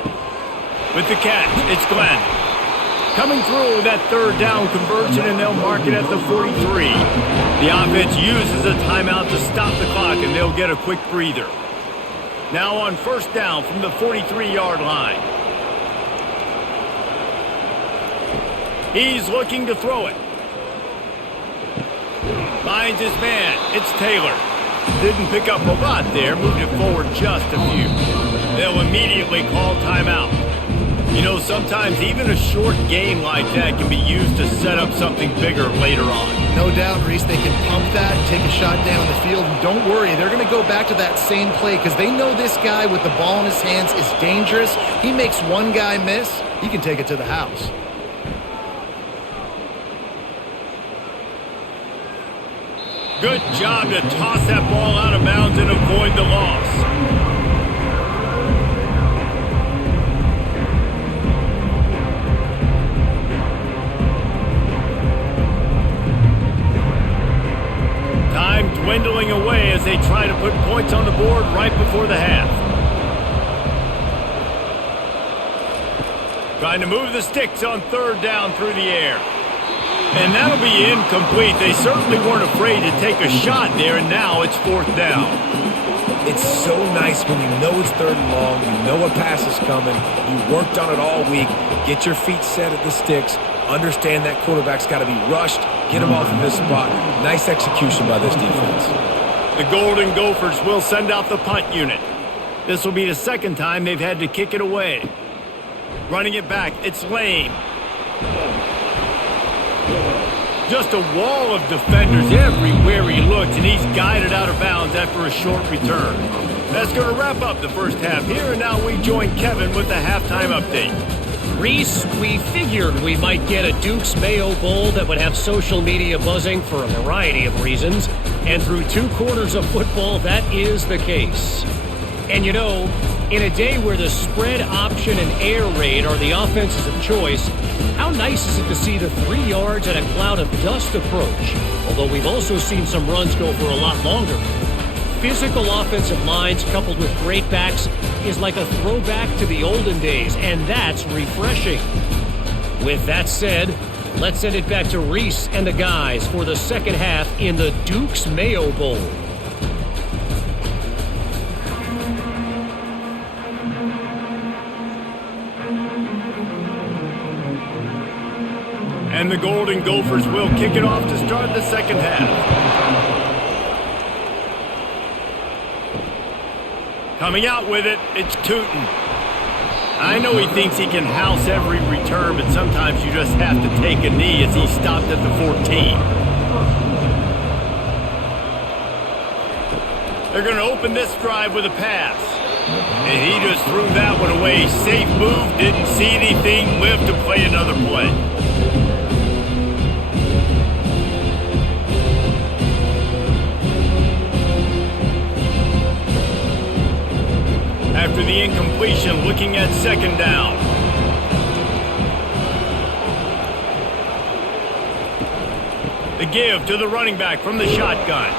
With the catch, it's Glenn. Coming through that 3rd down conversion, and they'll mark it at the 43. The offense uses a timeout to stop the clock, and they'll get a quick breather. Now on 1st down from the 43-yard line. He's looking to throw it. Finds his man. It's Taylor. Didn't pick up a lot there. Moved it forward just a few. They'll immediately call timeout. You know, sometimes even a short game like that can be used to set up something bigger later on. No doubt, Reese, they can pump that, take a shot down the field, and don't worry, they're going to go back to that same play because they know this guy with the ball in his hands is dangerous. He makes one guy miss, he can take it to the house. Good job to toss that ball out of bounds and avoid the loss. Time dwindling away as they try to put points on the board right before the half. Trying to move the sticks on third down through the air. And that'll be incomplete. They certainly weren't afraid to take a shot there, and now it's fourth down. It's so nice when you know it's third and long, you know a pass is coming, you worked on it all week, get your feet set at the sticks, understand that quarterback's got to be rushed, get him off of this spot. Nice execution by this defense. The Golden Gophers will send out the punt unit. This will be the second time they've had to kick it away. Running it back, it's Lane. Just a wall of defenders everywhere he looks, and he's guided out of bounds after a short return. That's going to wrap up the first half here, and now we join Kevin with the halftime update. Reese, we figured we might get a Duke's Mayo Bowl that would have social media buzzing for a variety of reasons, and through 2 quarters of football, that is the case. And you know, in a day where the spread option and air raid are the offenses of choice, how nice is it to see the 3 yards and a cloud of dust approach? Although we've also seen some runs go for a lot longer. Physical offensive lines coupled with great backs is like a throwback to the olden days, and that's refreshing. With that said, let's send it back to Reese and the guys for the second half in the Duke's Mayo Bowl. And the Golden Gophers will kick it off to start the second half. Coming out with it, it's Tootin. I know he thinks he can house every return, but sometimes you just have to take a knee as he stopped at the 14. They're going to open this drive with a pass. And he just threw that one away. Safe move, didn't see anything, lived to play another play. After the incompletion, looking at second down. The give to the running back from the shotgun.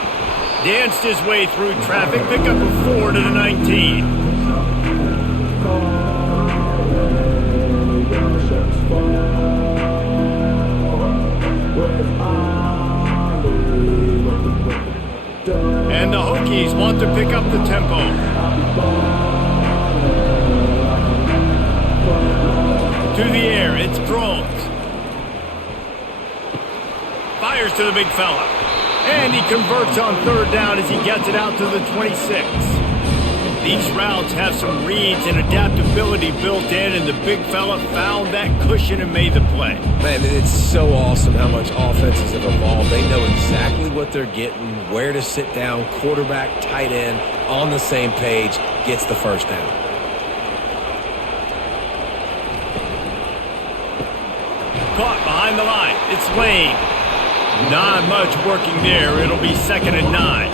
Danced his way through traffic, pick up a 4 to the 19. And the Hokies want to pick up the tempo. To the air, it's Drones. Fires to the big fella. And he converts on third down as he gets it out to the 26. These routes have some reads and adaptability built in, and the big fella found that cushion and made the play. Man, it's so awesome how much offenses have evolved. They know exactly what they're getting, where to sit down, quarterback, tight end, on the same page, gets the first down. Caught behind the line. It's Lane. Not much working there. It'll be 2nd and 9.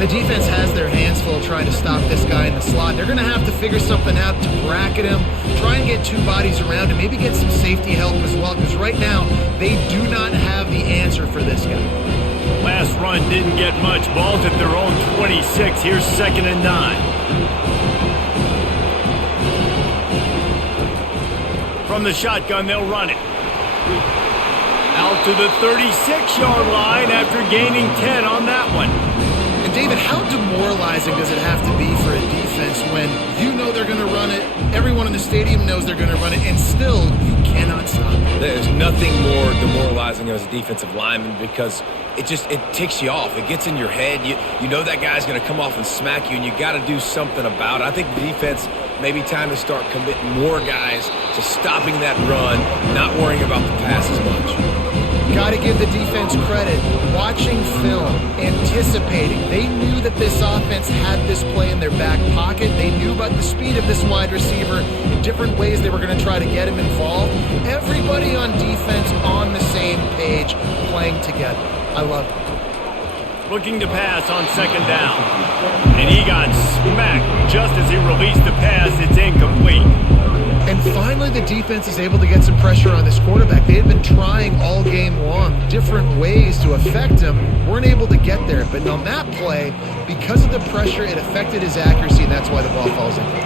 The defense has their hands full trying to stop this guy in the slot. They're going to have to figure something out to bracket him, try and get 2 bodies around him, maybe get some safety help as well, because right now they do not have the answer for this guy. Last run didn't get much. Ball's at their own 26. Here's 2nd and 9. From the shotgun, they'll run it. Out to the 36-yard line after gaining 10 on that one. And David, how demoralizing does it have to be for a defense when you know they're going to run it, everyone in the stadium knows they're going to run it, and still you cannot stop it? There's nothing more demoralizing as a defensive lineman because it ticks you off. It gets in your head. You know that guy's going to come off and smack you, and you got to do something about it. I think the defense maybe time to start committing more guys to stopping that run, not worrying about the pass as much. Got to give the defense credit. Watching film, anticipating. They knew that this offense had this play in their back pocket. They knew about the speed of this wide receiver in different ways they were going to try to get him involved. Everybody on defense on the same page, playing together. I love it. looking to pass on second down. And he got smacked just as he released the pass. It's incomplete. And finally, the defense is able to get some pressure on this quarterback. They had been trying all game long different ways to affect him. Weren't able to get there. But on that play, because of the pressure, it affected his accuracy, and that's why the ball falls incomplete.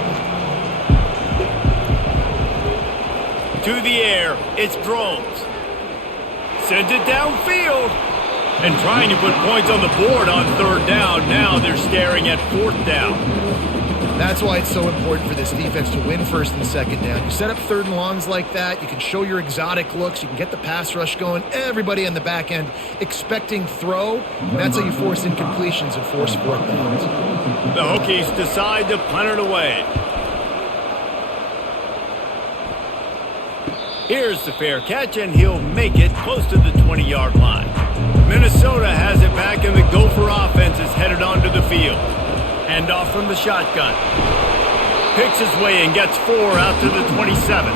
To the air, it's Drones. Sends it downfield. And trying to put points on the board on third down. Now they're staring at fourth down. That's why it's so important for this defense to win first and second down. You set up third and longs like that, you can show your exotic looks, you can get the pass rush going, everybody on the back end expecting throw, and that's how you force incompletions and force fourth downs. The Hokies decide to punt it away. Here's the fair catch, and he'll make it close to the 20-yard line. Minnesota has it back, and the Gopher offense is headed onto the field. Hand off from the shotgun. Picks his way and gets 4 out to the 27.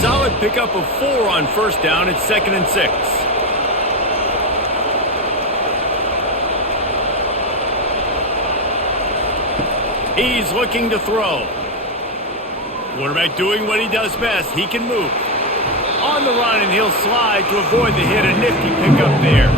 Solid pickup of 4 on first down. It's 2nd and 6. He's looking to throw. Quarterback doing what he does best. He can move. On the run, and he'll slide to avoid the hit. A nifty pickup there.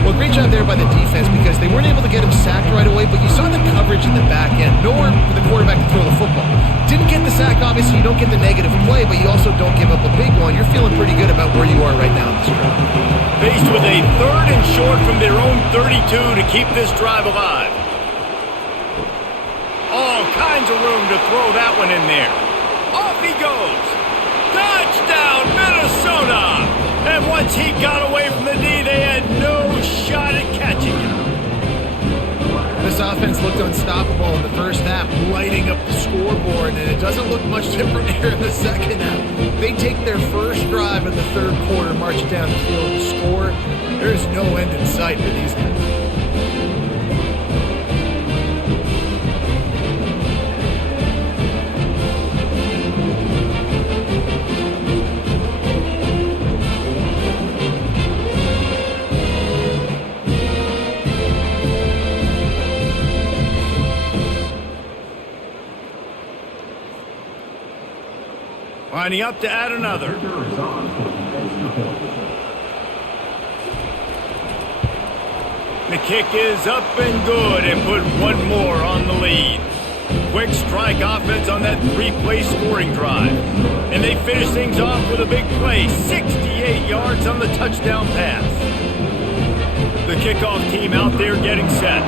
Well, great job there by the defense because they weren't able to get him sacked right away, but you saw the coverage in the back end. Nowhere for the quarterback to throw the football. Didn't get the sack, obviously. You don't get the negative play, but you also don't give up a big one. You're feeling pretty good about where you are right now in this drive. Faced with a 3rd and short from their own 32 to keep this drive alive. All kinds of room to throw that one in there. Off he goes. Touchdown, Minnesota! And once he got away from the D, they had no shot at catching him. This offense looked unstoppable in the first half, lighting up the scoreboard, and it doesn't look much different here in the second half. They take their first drive in the third quarter, march it down the field and score. There's no end in sight for these guys. Lining up to add another. The kick is up and good and put one more on the lead. Quick strike offense on that 3-play scoring drive. And they finish things off with a big play, 68 yards on the touchdown pass. The kickoff team out there getting set.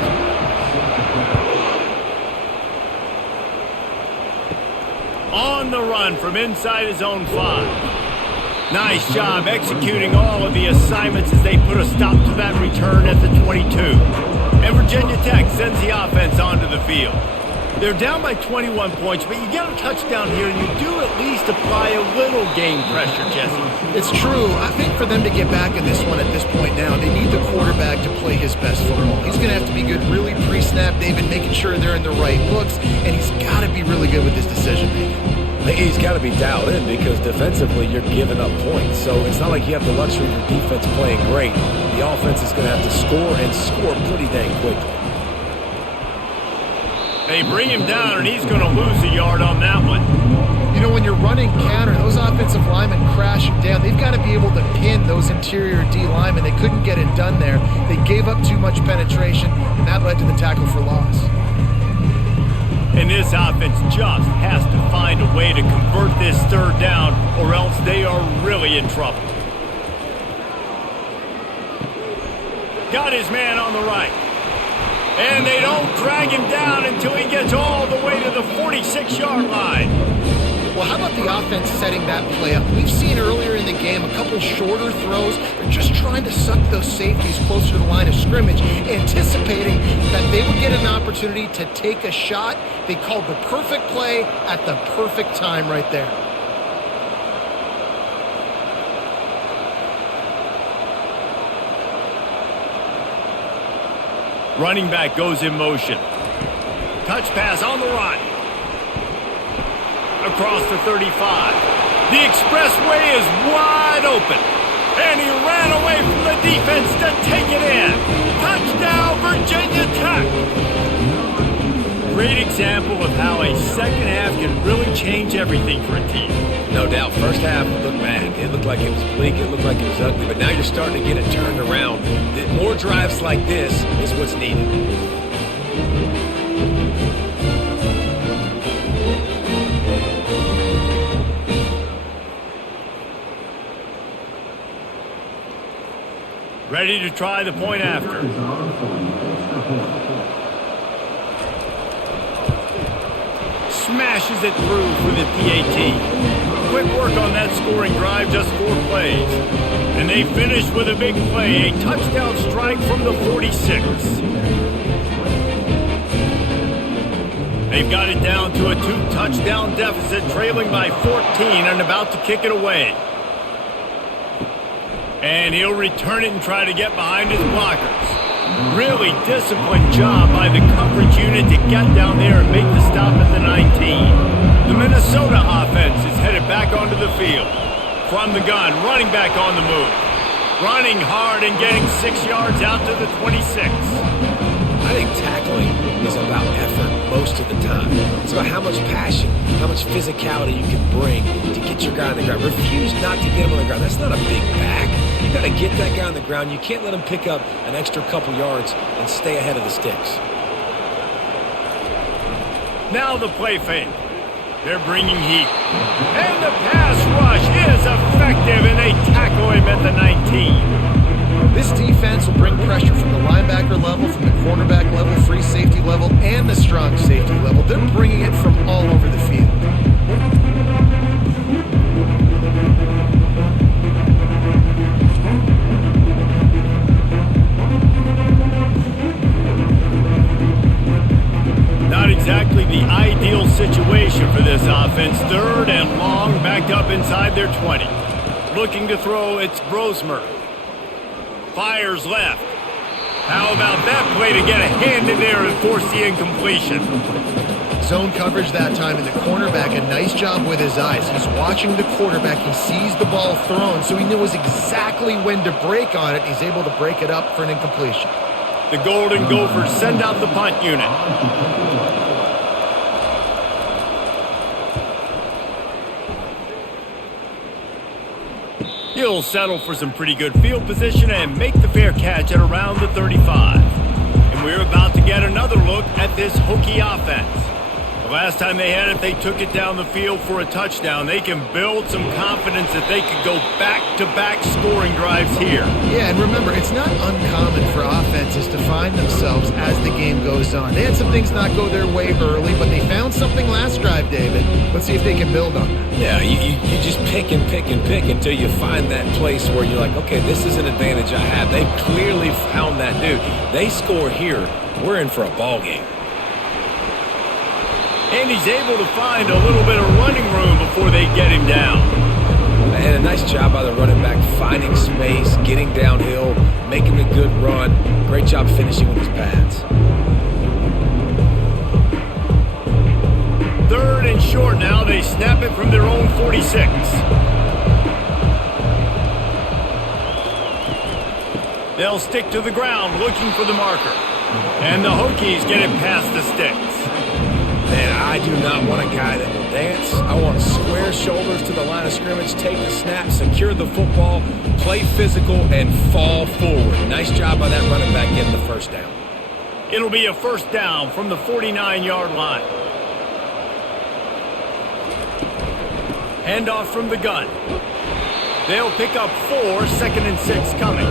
On the run from inside his own 5. Nice job executing all of the assignments as they put a stop to that return at the 22. And Virginia Tech sends the offense onto the field. They're down by 21 points, but you get a touchdown here, and you do at least apply a little game pressure, Jesse. It's true. I think for them to get back in this one at this point now, they need the quarterback to play his best football. He's going to have to be good really pre-snap, David, making sure they're in the right looks, and he's got to be really good with his decision-making. He's got to be dialed in because defensively you're giving up points. So it's not like you have the luxury of your defense playing great. The offense is going to have to score and score pretty dang quickly. They bring him down, and he's going to lose a yard on that one. You know, when you're running counter, those offensive linemen crashing down, they've got to be able to pin those interior D linemen. They couldn't get it done there. They gave up too much penetration, and that led to the tackle for loss. And this offense just has to find a way to convert this third down, or else they are really in trouble. Got his man on the right. And they don't drag him down until he gets all the way to the 46-yard line. Well, how about the offense setting that play up? We've seen earlier in the game a couple shorter throws. They're just trying to suck those safeties closer to the line of scrimmage, anticipating that they would get an opportunity to take a shot. They called the perfect play at the perfect time right there. Running back goes in motion. Touch pass on the run. Across the 35. The expressway is wide open. And he ran away from the defense to take it in. Touchdown, Virginia Tech. Great example of how a second half can really change everything for a team. No doubt. First half looked bad. It looked like it was bleak. It looked like it was ugly. But now you're starting to get it turned around. More drives like this is what's needed. Ready to try the point after. Smashes it through for the PAT. Quick work on that scoring drive, just 4 plays. And they finish with a big play, a touchdown strike from the 46. They've got it down to a 2-touchdown deficit, trailing by 14 and about to kick it away. And he'll return it and try to get behind his blockers. Really disciplined job by the coverage unit to get down there and make the stop at the 19. The Minnesota offense is headed back onto the field. From the gun, running back on the move. Running hard and getting 6 yards out to the 26. I think tackling is about effort most of the time. It's about how much passion, how much physicality you can bring to get your guy on the ground. Refuse not to get him on the ground. That's not a big back. You got to get that guy on the ground. You can't let him pick up an extra couple yards and stay ahead of the sticks. Now the play fake. They're bringing heat. And the pass rush is effective, and they tackle him at the 19. This defense will bring pressure from the linebacker level, from the cornerback level, free safety level, and the strong safety level. They're bringing it from all over the field. Not exactly the ideal situation for this offense. 3rd and long, backed up inside their 20. Looking to throw, it's Brosmer. Fires left. How about that play to get a hand in there and force the incompletion? Zone coverage that time, and the cornerback, a nice job with his eyes. He's watching the quarterback. He sees the ball thrown, so he knows exactly when to break on it. He's able to break it up for an incompletion. The Golden Gophers send out the punt unit. He'll settle for some pretty good field position and make the fair catch at around the 35. And we're about to get another look at this Hokie offense. The last time they had it, they took it down the field for a touchdown. They can build some confidence that they could go back-to-back scoring drives here. Yeah, and remember, it's not uncommon for offenses to find themselves as the game goes on. They had some things not go their way early, but they found something last drive, David. Let's see if they can build on that. Yeah, you just pick and pick and pick until you find that place where you're like, okay, this is an advantage I have. They clearly found that dude. They score here, we're in for a ball game. And he's able to find a little bit of running room before they get him down. And a nice job by the running back, finding space, getting downhill, making a good run. Great job finishing with his pads. 3rd and short now. They snap it from their own 46. They'll stick to the ground looking for the marker. And the Hokies get it past the sticks. Man, I do not want a guy that will dance. I want square shoulders to the line of scrimmage, take the snap, secure the football, play physical, and fall forward. Nice job by that running back getting the first down. It'll be a first down from the 49-yard line. Handoff from the gun. They'll pick up 4, 2nd and 6 coming.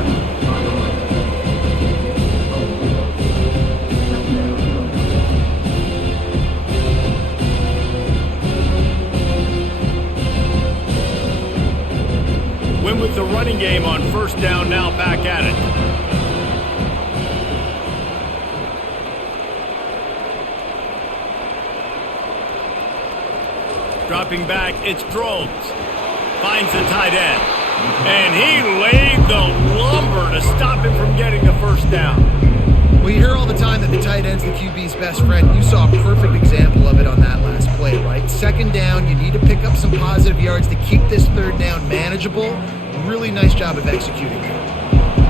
Win with the running game on first down, now back at it. Dropping back, it's Drones. Finds the tight end. And he laid the lumber to stop him from getting the first down. Well, you hear all the time that the tight end's the QB's best friend. You saw a perfect example of it on that last play, right? Second down, you need to pick up some positive yards to keep this third down manageable. Really nice job of executing there.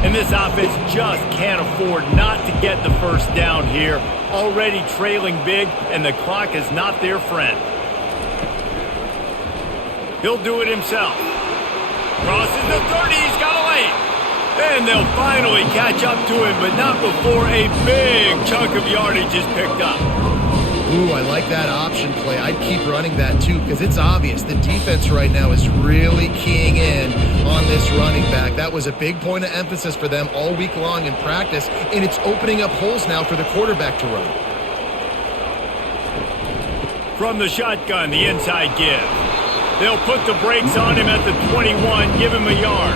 And this offense just can't afford not to get the first down here. Already trailing big, and the clock is not their friend. He'll do it himself. Crosses the 30, he's got a lane. And they'll finally catch up to him, but not before a big chunk of yardage is picked up. Ooh, I like that option play. I'd keep running that too, because it's obvious the defense right now is really keying in on this running back. That was a big point of emphasis for them all week long in practice, and it's opening up holes now for the quarterback to run. From the shotgun, the inside give. They'll put the brakes on him at the 21, give him a yard.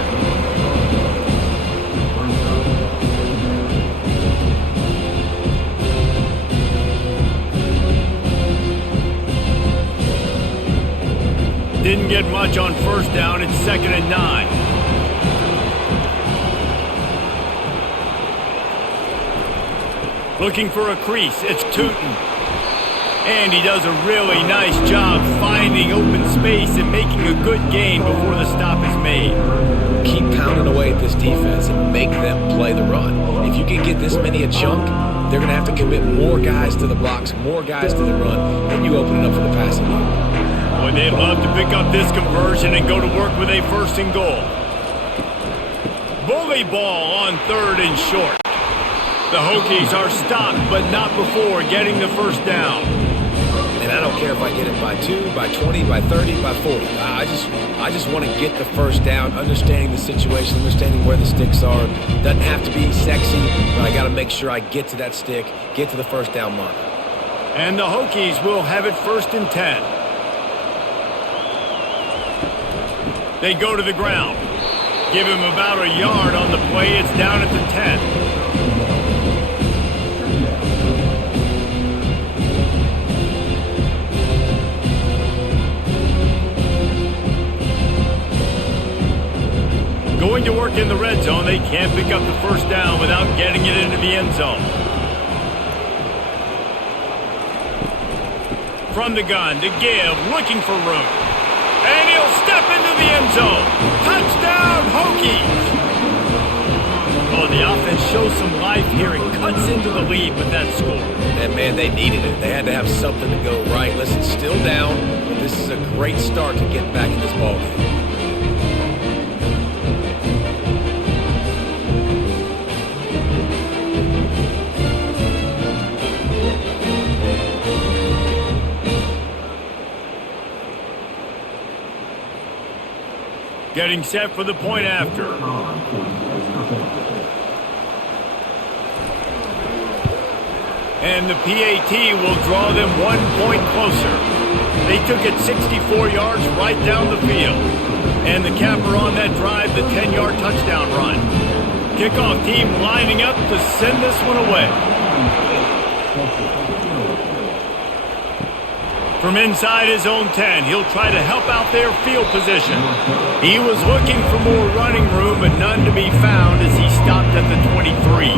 Didn't get much on first down. It's 2nd and 9. Looking for a crease. It's Tootin. And he does a really nice job finding open space and making a good gain before the stop is made. Keep pounding away at this defense and make them play the run. If you can get this many a chunk, they're going to have to commit more guys to the box, more guys to the run, and you open it up for the passing game. Boy, they'd love to pick up this conversion and go to work with a 1st and goal. Bully ball on 3rd and short. The Hokies are stopped, but not before getting the first down. And I don't care if I get it by 2, by 20, by 30, by 40. I just want to get the first down, understanding the situation, understanding where the sticks are. Doesn't have to be sexy, but I got to make sure I get to that stick, get to the first down mark. And the Hokies will have it 1st and 10. They go to the ground. Give him about a yard on the play. It's down at the 10. Going to work in the red zone. They can't pick up the first down without getting it into the end zone. From the gun to give, looking for room. And he'll step into the end zone. Touchdown, Hokies! Oh, the offense shows some life here and cuts into the lead with that score. And, man, they needed it. They had to have something to go right. Listen, still down, but this is a great start to getting back in this ballgame. Getting set for the point after. And the PAT will draw them 1 point closer. They took it 64 yards right down the field. And the capper on that drive, the 10-yard touchdown run. Kickoff team lining up to send this one away. From inside his own 10, he'll try to help out their field position. He was looking for more running room, but none to be found as he stopped at the 23.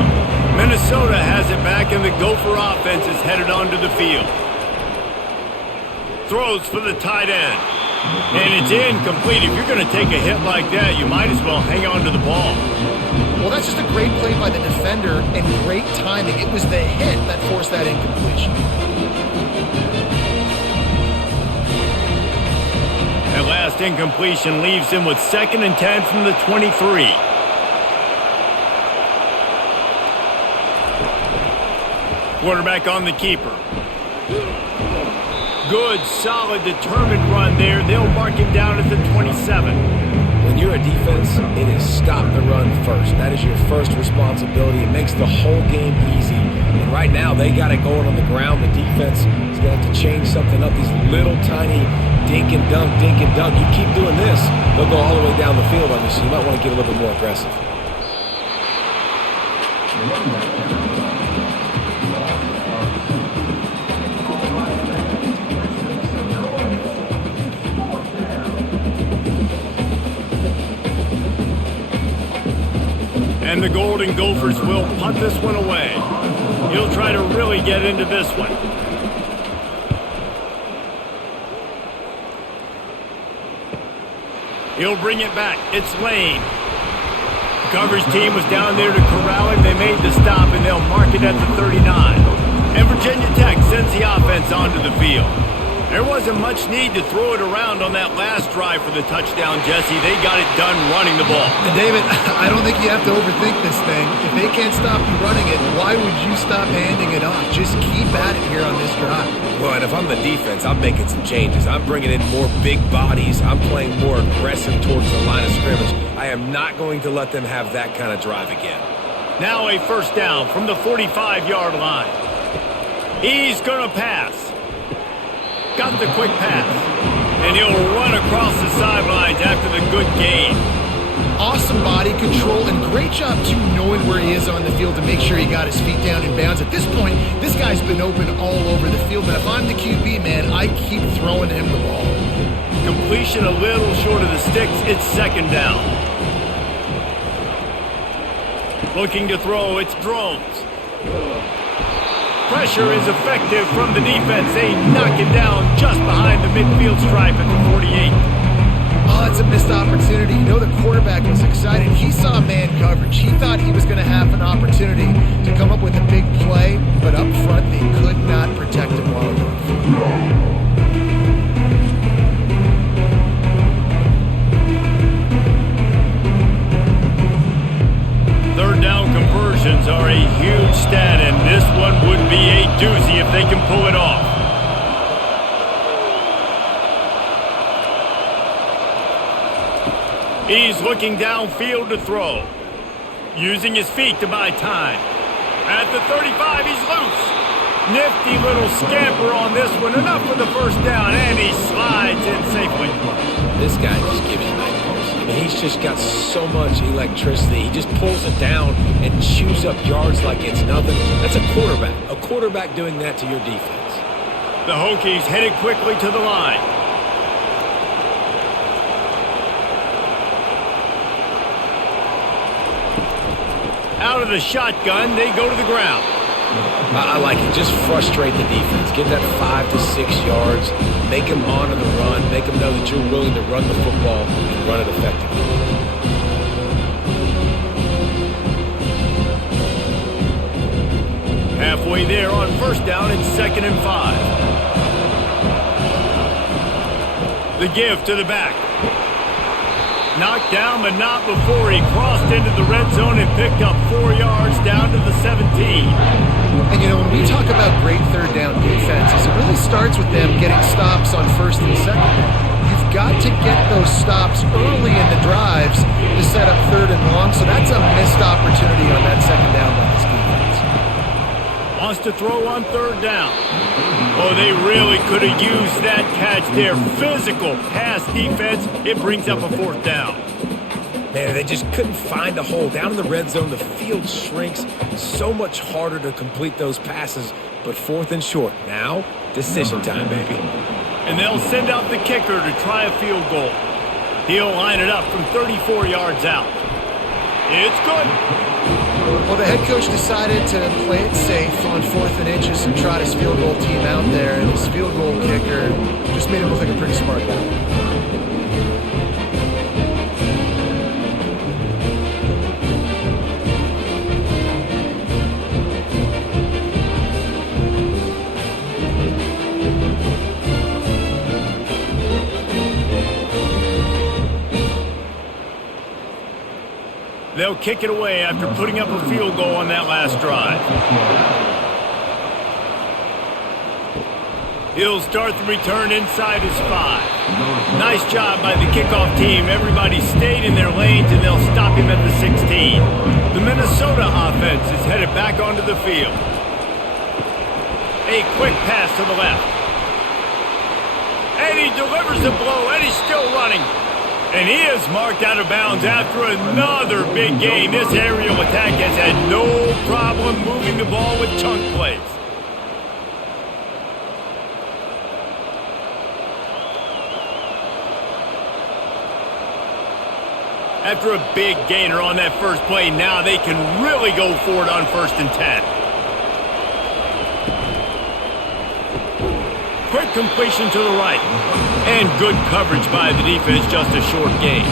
Minnesota has it back, and the Gopher offense is headed onto the field. Throws for the tight end. And it's incomplete. If you're going to take a hit like that, you might as well hang on to the ball. Well, that's just a great play by the defender and great timing. It was the hit that forced that incompletion. That last incompletion leaves him with 2nd and 10 from the 23. Quarterback on the keeper. Good, solid, determined run there. They'll mark him down at the 27. When you're a defense, it is stop the run first. That is your first responsibility. It makes the whole game easy. And right now, they got it going on the ground. The defense is going to have to change something up. These little tiny dink and dunk, dink and dunk. You keep doing this, they'll go all the way down the field on you, so you might want to get a little bit more aggressive. And the Golden Gophers will punt this one away. He'll try to really get into this one. He'll bring it back. It's Lane. The coverage team was down there to corral him. They made the stop, and they'll mark it at the 39. And Virginia Tech sends the offense onto the field. There wasn't much need to throw it around on that last drive for the touchdown, Jesse. They got it done running the ball. And David, I don't think you have to overthink this thing. If they can't stop you running it, why would you stop handing it off? Just keep at it here on this drive. Well, and if I'm the defense, I'm making some changes. I'm bringing in more big bodies. I'm playing more aggressive towards the line of scrimmage. I am not going to let them have that kind of drive again. Now a first down from the 45-yard line. He's going to pass. Got the quick pass. And he'll run across the sidelines after the good gain. Awesome body control and great job, too, knowing where he is on the field to make sure he got his feet down in bounds. At this point, this guy's been open all over the field. And if I'm the QB, man, I keep throwing him the ball. Completion a little short of the sticks. It's second down. Looking to throw, it's Drones. Pressure is effective from the defense. They knock it down just behind the midfield stripe at the 48. Oh, it's a missed opportunity. You know the quarterback was excited. He saw man coverage. He thought he was going to have an opportunity to come up with a big play, but up front they could not protect him well enough. Third down conversions are a huge stat, and this one would be a doozy if they can pull it off. He's looking downfield to throw. Using his feet to buy time. At the 35, he's loose. Nifty little scamper on this one. Enough for the first down, and he slides in safely. This guy just gives you nightmares. I mean, he's just got so much electricity. He just pulls it down and chews up yards like it's nothing. That's a quarterback. A quarterback doing that to your defense. The Hokies headed quickly to the line. Out of the shotgun, they go to the ground. I like it. Just frustrate the defense. Get that 5 to 6 yards. Make them honor the run. Make them know that you're willing to run the football and run it effectively. Halfway there on first down, it's 2nd and 5. The give to the back. Knocked down, but not before he crossed into the red zone and picked up 4 yards down to the 17. And, you know, when we talk about great third down defenses, it really starts with them getting stops on first and second down. You've got to get those stops early in the drives to set up third and long, so that's a missed opportunity on that second down by this defense. Wants to throw on third down. Oh, they really could have used that catch there. Physical pass defense. It brings up a 4th down. Man, they just couldn't find a hole. Down in the red zone, the field shrinks. So much harder to complete those passes, but 4th and short. Now, decision time, baby. And they'll send out the kicker to try a field goal. He'll line it up from 34 yards out. It's good. Well, the head coach decided to play it safe on 4th and inches and trot his field goal team out there, and his field goal kicker just made him look like a pretty smart guy. They'll kick it away after putting up a field goal on that last drive. He'll start the return inside his 5. Nice job by the kickoff team. Everybody stayed in their lanes, and they'll stop him at the 16. The Minnesota offense is headed back onto the field. A quick pass to the left. And he delivers the blow, and he's still running. And he is marked out of bounds after another big game. This aerial attack has had no problem moving the ball with chunk plays. After a big gainer on that first play, now they can really go for it on 1st and 10. quick completion to the right. And good coverage by the defense, just a short gain.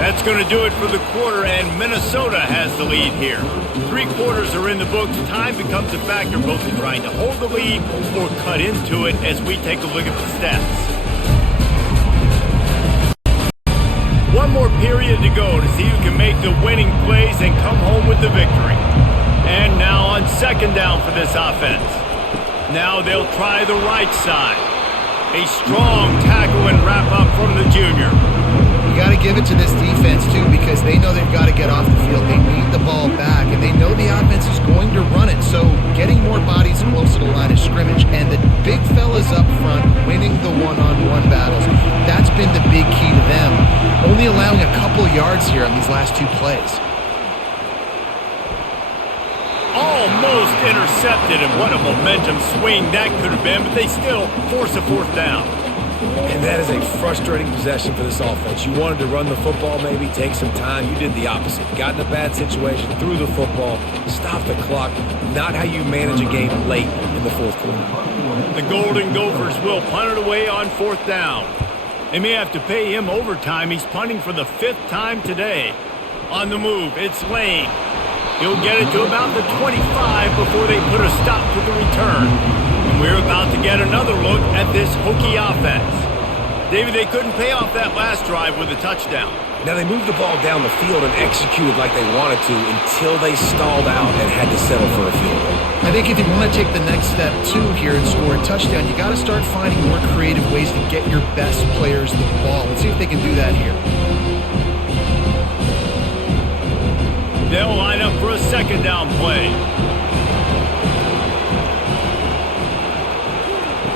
That's going to do it for the quarter, and Minnesota has the lead here. 3 quarters are in the books. Time becomes a factor both in trying to hold the lead or cut into it as we take a look at the stats. One more period to go to see who can make the winning plays and come home with the victory. And now on second down for this offense. Now they'll try the right side. A strong tackle and wrap up from the junior. You got to give it to this defense, too, because they know they've got to get off the field. They need the ball back, and they know the offense is going to run it. So getting more bodies close to the line of scrimmage and the big fellas up front winning the one-on-one battles, that's been the big key to them. Only allowing a couple yards here on these last 2 plays. Almost intercepted, and what a momentum swing that could have been, but they still force a 4th down. And that is a frustrating possession for this offense. You wanted to run the football, maybe take some time. You did the opposite. Got in a bad situation, threw the football, stopped the clock. Not how you manage a game late in the 4th quarter. The Golden Gophers will punt it away on 4th down. They may have to pay him overtime. He's punting for the 5th time today. On the move, it's Lane. He'll get it to about the 25 before they put a stop to the return. And we're about to get another look at this Hokie offense. David, they couldn't pay off that last drive with a touchdown. Now, they moved the ball down the field and executed like they wanted to until they stalled out and had to settle for a field goal. I think if you want to take the next step, too, here and score a touchdown, you got to start finding more creative ways to get your best players the ball. Let's see if they can do that here. They'll line up for a second down play.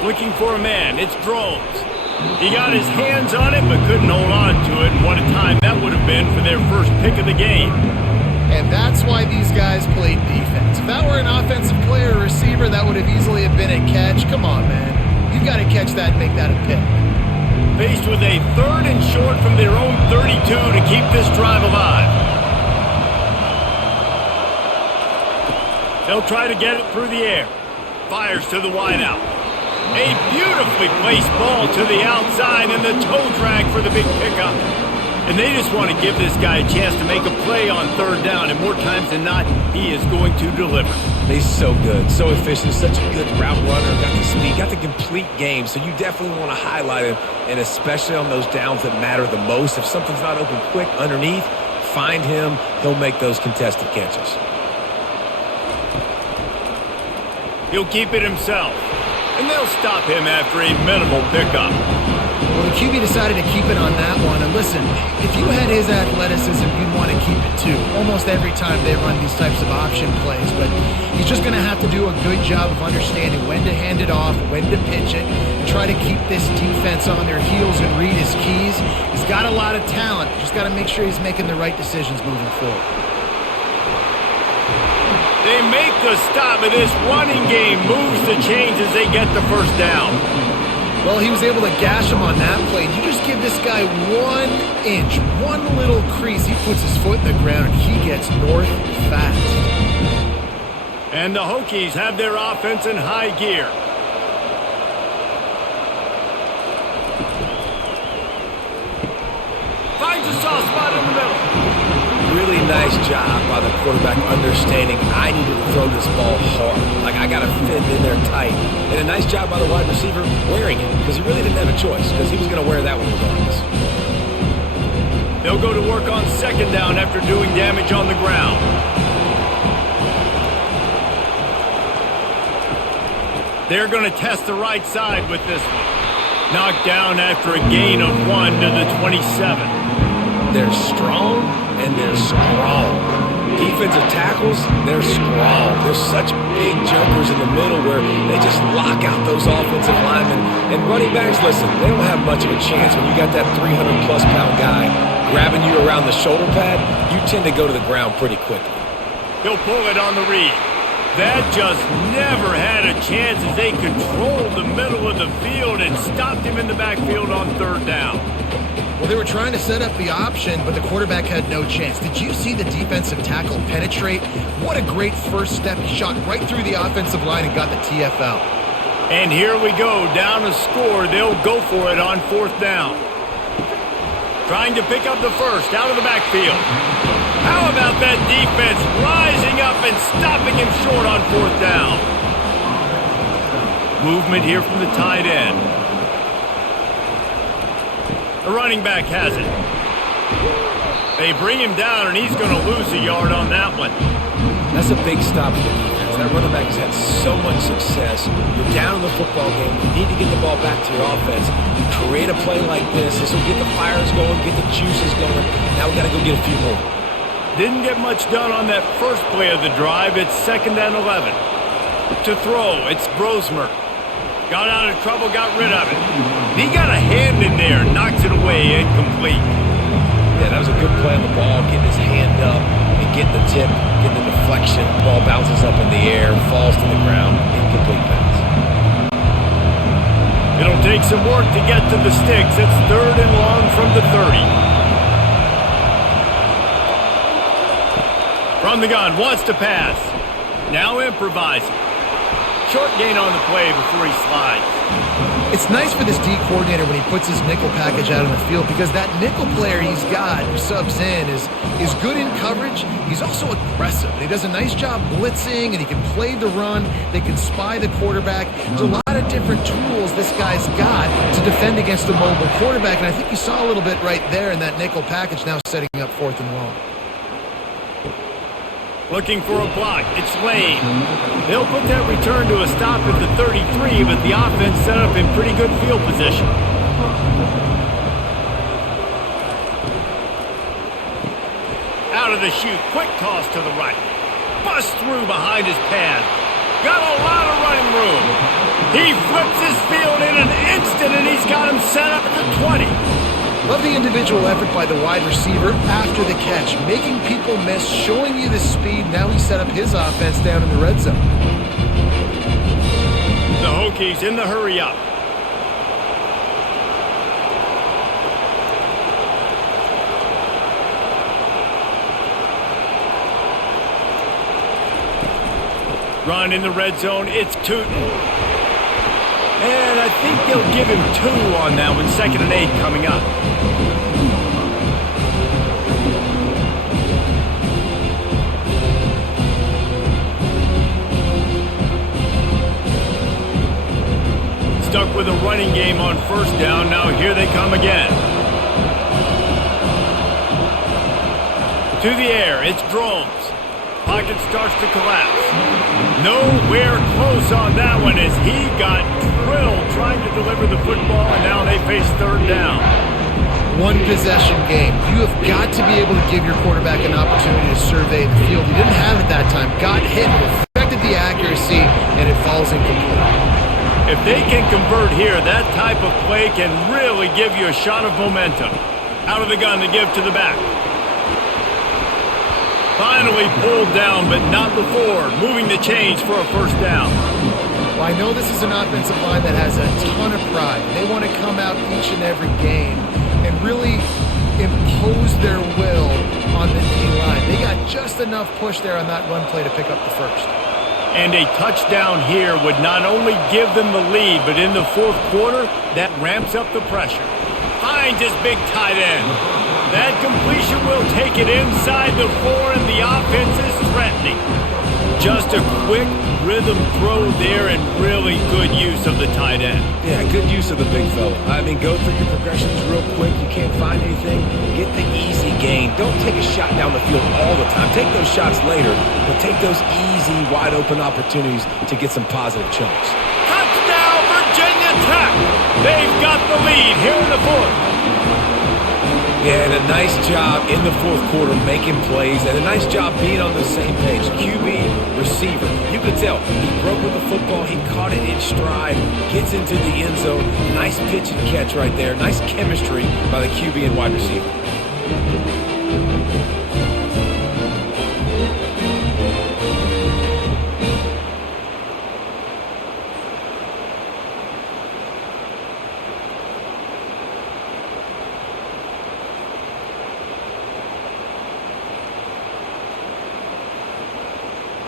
Looking for a man. It's Drones. He got his hands on it but couldn't hold on to it. And what a time that would have been for their first pick of the game. And that's why these guys played defense. If that were an offensive player or receiver, that would have easily have been a catch. Come on, man. You've got to catch that and make that a pick. Faced with a 3rd and short from their own 32 to keep this drive alive. They'll try to get it through the air. Fires to the wideout. A beautifully placed ball to the outside and the toe drag for the big pickup. And they just want to give this guy a chance to make a play on 3rd down. And more times than not, he is going to deliver. He's so good, so efficient, such a good route runner, got the speed, got the complete game. So you definitely want to highlight him, and especially on those downs that matter the most. If something's not open quick underneath, find him. He'll make those contested catches. He'll keep it himself. And they'll stop him after a minimal pickup. Well, the QB decided to keep it on that one. And listen, if you had his athleticism, you'd want to keep it too. Almost every time they run these types of option plays. But he's just going to have to do a good job of understanding when to hand it off, when to pitch it, and try to keep this defense on their heels and read his keys. He's got a lot of talent. Just got to make sure he's making the right decisions moving forward. They make the stop, and this running game moves the chains as they get the 1st down. Well, he was able to gash him on that play. You just give this guy 1 inch, one little crease. He puts his foot in the ground, and he gets north fast. And the Hokies have their offense in high gear. Finds a soft spot in the middle. Really nice job by the quarterback understanding I needed to throw this ball hard. Like, I got to fit in there tight. And a nice job by the wide receiver wearing it, because he really didn't have a choice, because he was going to wear that one regardless. They'll go to work on 2nd down after doing damage on the ground. They're going to test the right side with this one. Knocked down after a gain of 1 to the 27. They're strong and they're strong. Defensive tackles, they're strong. They're such big jumpers in the middle where they just lock out those offensive linemen. And running backs, listen, they don't have much of a chance when you got that 300-plus pound guy grabbing you around the shoulder pad. You tend to go to the ground pretty quickly. He'll pull it on the read. That just never had a chance as they controlled the middle of the field and stopped him in the backfield on 3rd down. Well, they were trying to set up the option, but the quarterback had no chance. Did you see the defensive tackle penetrate? What a great first step. He shot right through the offensive line and got the TFL. And here we go, down a score. They'll go for it on 4th down. Trying to pick up the first out of the backfield. How about that defense rising up and stopping him short on 4th down? Movement here from the tight end. The running back has it. They bring him down, and he's going to lose a yard on that one. That's a big stop for the defense. That running back has had so much success. You're down in the football game. You need to get the ball back to your offense. You create a play like this. This will get the fires going, get the juices going. Now we got to go get a few more. Didn't get much done on that first play of the drive. It's 2nd and 11. To throw, it's Brosmer. Got out of trouble, got rid of it. He got a hand in there, knocks it away, incomplete. Yeah, that was a good play on the ball, getting his hand up and getting the tip, getting the deflection. Ball bounces up in the air, falls to the ground, incomplete pass. It'll take some work to get to the sticks. It's 3rd and long from the 30. From the gun, wants to pass. Now improvising. Short gain on the play before he slides. It's nice for this D coordinator when he puts his nickel package out on the field because that nickel player he's got who subs in is good in coverage. He's also aggressive. He does a nice job blitzing, and he can play the run. They can spy the quarterback. There's a lot of different tools this guy's got to defend against a mobile quarterback, and I think you saw a little bit right there in that nickel package now setting up 4th and long. Looking for a block. It's Lane. They'll put that return to a stop at the 33, but the offense set up in pretty good field position. Out of the chute. Quick toss to the right. Bust through behind his pad. Got a lot of running room. He flips his field in an instant, and he's got him set up at the 20. Love the individual effort by the wide receiver after the catch, making people miss, showing you the speed. Now he set up his offense down in the red zone. The Hokies in the hurry up. Run in the red zone. It's Tootin. And I think they'll give him 2 on that one. 2nd and 8 coming up. Stuck with a running game on 1st down. Now here they come again. To the air. It's Drones. Pocket starts to collapse. Nowhere close on that one as he got drilled trying to deliver the football, and now they face 3rd down. One possession game. You have got to be able to give your quarterback an opportunity to survey the field. He didn't have it that time. Got hit, affected the accuracy, and it falls incomplete. If they can convert here, that type of play can really give you a shot of momentum. Out of the gun to give to the back. Finally pulled down, but not before. Moving the chains for a 1st down. Well, I know this is an offensive line that has a ton of pride. They want to come out each and every game and really impose their will on the D-line. They got just enough push there on that run play to pick up the first. And a touchdown here would not only give them the lead, but in the 4th quarter, that ramps up the pressure. Finds his big tight end. That completion will take it inside the 4, and the offense is threatening. Just a quick rhythm throw there and really good use of the tight end. Yeah, good use of the big fella. I mean, go through your progressions real quick. You can't find anything. Get the easy gain. Don't take a shot down the field all the time. Take those shots later, but take those easy, wide-open opportunities to get some positive chunks. Touchdown, Virginia Tech! They've got the lead here in the 4th. Yeah, and a nice job in the 4th quarter making plays, and a nice job being on the same page. QB, receiver. You could tell he broke with the football. He caught it in stride, gets into the end zone. Nice pitch and catch right there. Nice chemistry by the QB and wide receiver.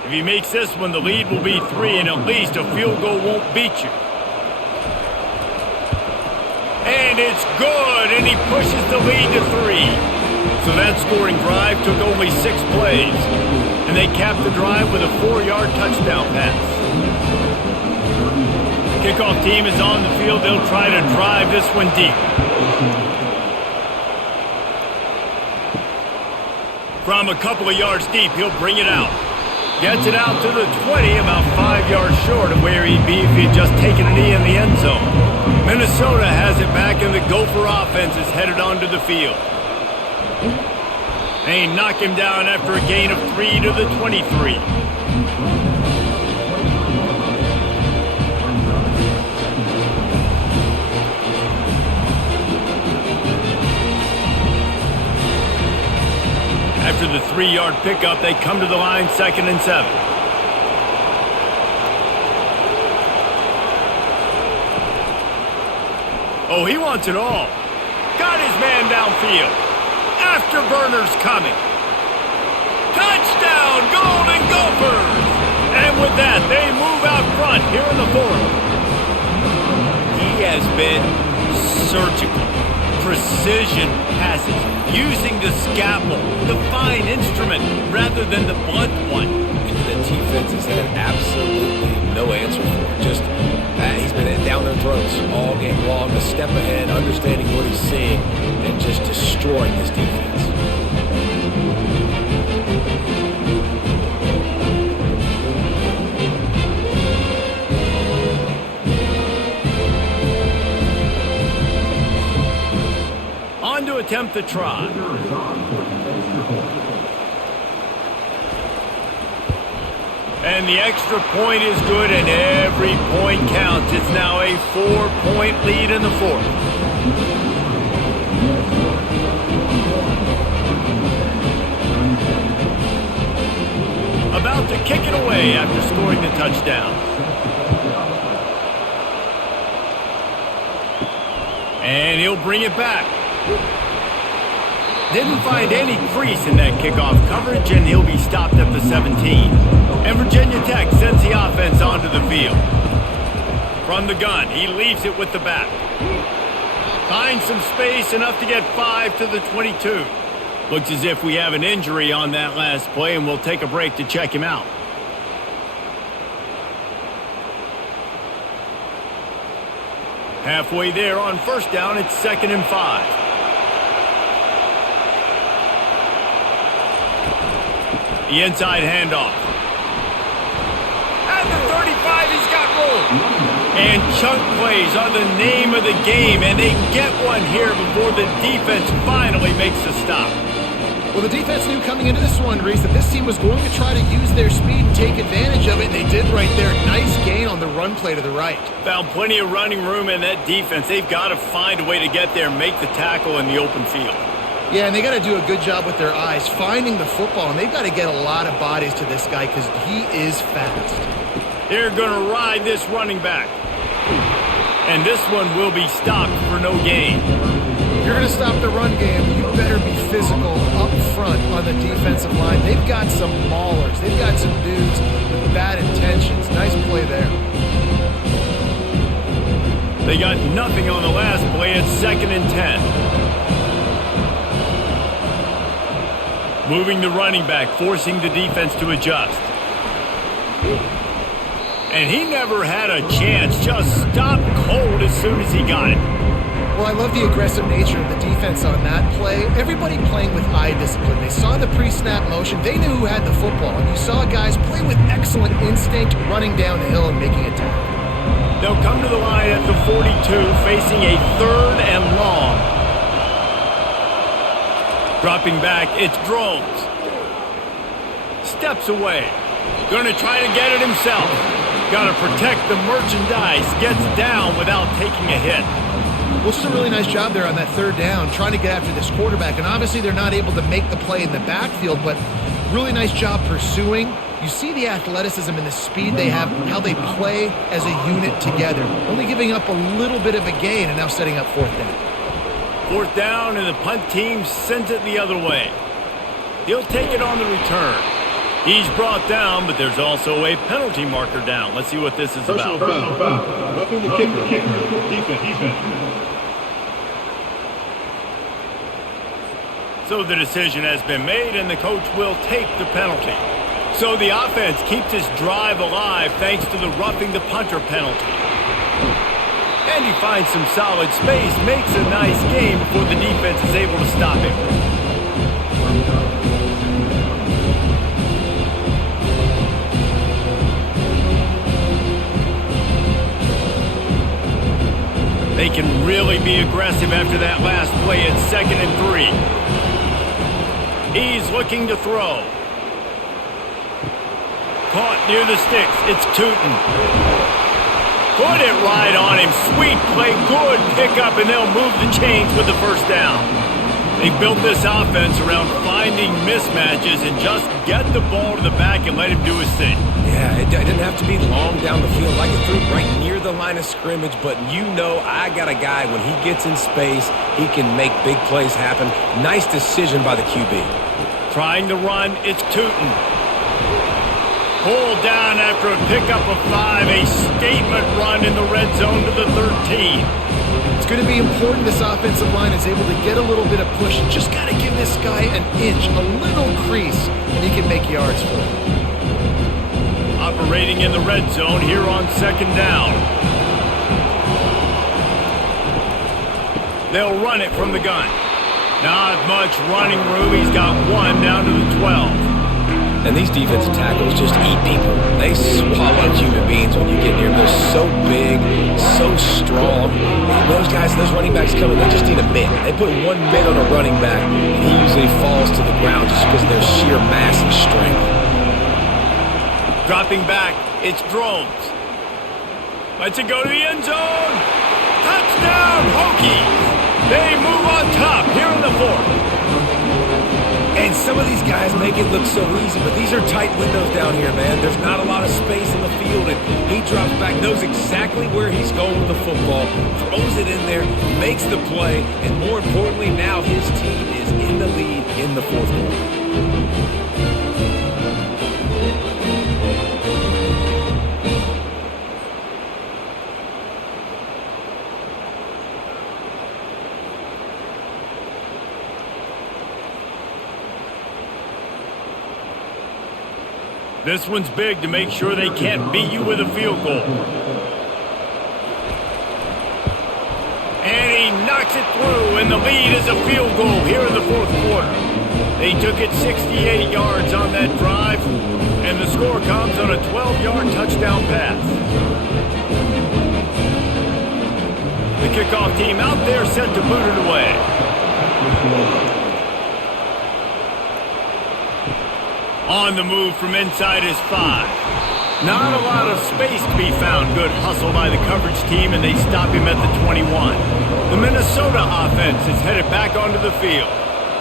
If he makes this one, the lead will be 3, and at least a field goal won't beat you. And it's good, and he pushes the lead to 3. So that scoring drive took only 6 plays, and they capped the drive with a 4-yard touchdown pass. Kickoff team is on the field. They'll try to drive this one deep. From a couple of yards deep, he'll bring it out. Gets it out to the 20, about 5 yards short of where he'd be if he had just taken a knee in the end zone. Minnesota has it back, and the Gopher offense is headed onto the field. They knock him down after a gain of 3 to the 23. After the 3-yard pickup, they come to the line 2nd and 7. Oh, he wants it all. Got his man downfield. Afterburners coming. Touchdown, Golden Gophers! And with that, they move out front here in the 4th. He has been surgical. Precision passes, using the scalpel, the fine instrument, rather than the blunt one. The defense has had absolutely no answer for it. Just, he's been down their throats all game long, a step ahead, understanding what he's seeing, and just destroying his defense. To attempt the try. And the extra point is good, and every point counts. It's now a 4-point lead in the 4th. About to kick it away after scoring the touchdown. And he'll bring it back. Didn't find any crease in that kickoff coverage, and he'll be stopped at the 17. And Virginia Tech sends the offense onto the field. From the gun, he leaves it with the back. Finds some space, enough to get 5 to the 22. Looks as if we have an injury on that last play, and we'll take a break to check him out. Halfway there on 1st down, it's 2nd and 5. The inside handoff. At the 35, he's got room. And chunk plays are the name of the game, and they get one here before the defense finally makes a stop. Well, the defense knew coming into this one, Reese, that this team was going to try to use their speed and take advantage of it, and they did right there. Nice gain on the run play to the right. Found plenty of running room in that defense. They've got to find a way to get there and make the tackle in the open field. Yeah, and they got to do a good job with their eyes, finding the football, and they've got to get a lot of bodies to this guy because he is fast. They're going to ride this running back. And this one will be stopped for no gain. If you're going to stop the run game, you better be physical up front on the defensive line. They've got some maulers. They've got some dudes with bad intentions. Nice play there. They got nothing on the last play. It's 2nd and 10. Moving the running back, forcing the defense to adjust. And he never had a chance, just stopped cold as soon as he got it. Well, I love the aggressive nature of the defense on that play. Everybody playing with eye discipline. They saw the pre-snap motion. They knew who had the football. And you saw guys play with excellent instinct, running down the hill and making a tackle. They'll come to the line at the 42, facing a 3rd and long. Dropping back, it's Drones. Steps away. Gonna try to get it himself. Gotta protect the merchandise. Gets down without taking a hit. Well, just a really nice job there on that 3rd down, trying to get after this quarterback. And obviously they're not able to make the play in the backfield, but really nice job pursuing. You see the athleticism and the speed they have, how they play as a unit together. Only giving up a little bit of a gain and now setting up 4th down. 4th down, and the punt team sends it the other way. He'll take it on the return. He's brought down, but there's also a penalty marker down. Let's see what this is Personal about. foul. Roughing the kicker. Defense. So the decision has been made, and the coach will take the penalty. So the offense keeps this drive alive thanks to the roughing the punter penalty. And he finds some solid space, makes a nice game before the defense is able to stop him. They can really be aggressive after that last play at 2nd and 3. He's looking to throw. Caught near the sticks. It's Tootin. Put it right on him. Sweet play. Good pickup, and they'll move the chains with the first down. They built this offense around finding mismatches and just get the ball to the back and let him do his thing. Yeah, it didn't have to be long down the field. I could throw right near the line of scrimmage, but you know I got a guy, when he gets in space, he can make big plays happen. Nice decision by the QB. Trying to run, it's Tootin. Pulled down after a pickup of 5, a statement run in the red zone to the 13. It's going to be important this offensive line is able to get a little bit of push. Just got to give this guy an inch, a little crease, and he can make yards for it. Operating in the red zone here on 2nd down. They'll run it from the gun. Not much running room. He's got 1 down to the 12. And these defensive tackles just eat people. They swallow human beings when you get near them. They're so big, so strong. And those guys, those running backs coming, they just need a mitt. They put 1 mitt on a running back, and he usually falls to the ground just because of their sheer mass and strength. Dropping back, it's Drones. Lets it go to the end zone. Touchdown, Hokies. They move on top here in the 4th. And some of these guys make it look so easy, but these are tight windows down here, man. There's not a lot of space in the field, and he drops back, knows exactly where he's going with the football, throws it in there, makes the play, and more importantly, now his team is in the lead in the 4th quarter. This one's big to make sure they can't beat you with a field goal. And he knocks it through, and the lead is a field goal here in the 4th quarter. They took it 68 yards on that drive, and the score comes on a 12-yard touchdown pass. The kickoff team out there set to boot it away. On the move from inside his 5. Not a lot of space to be found. Good hustle by the coverage team, and they stop him at the 21. The Minnesota offense is headed back onto the field.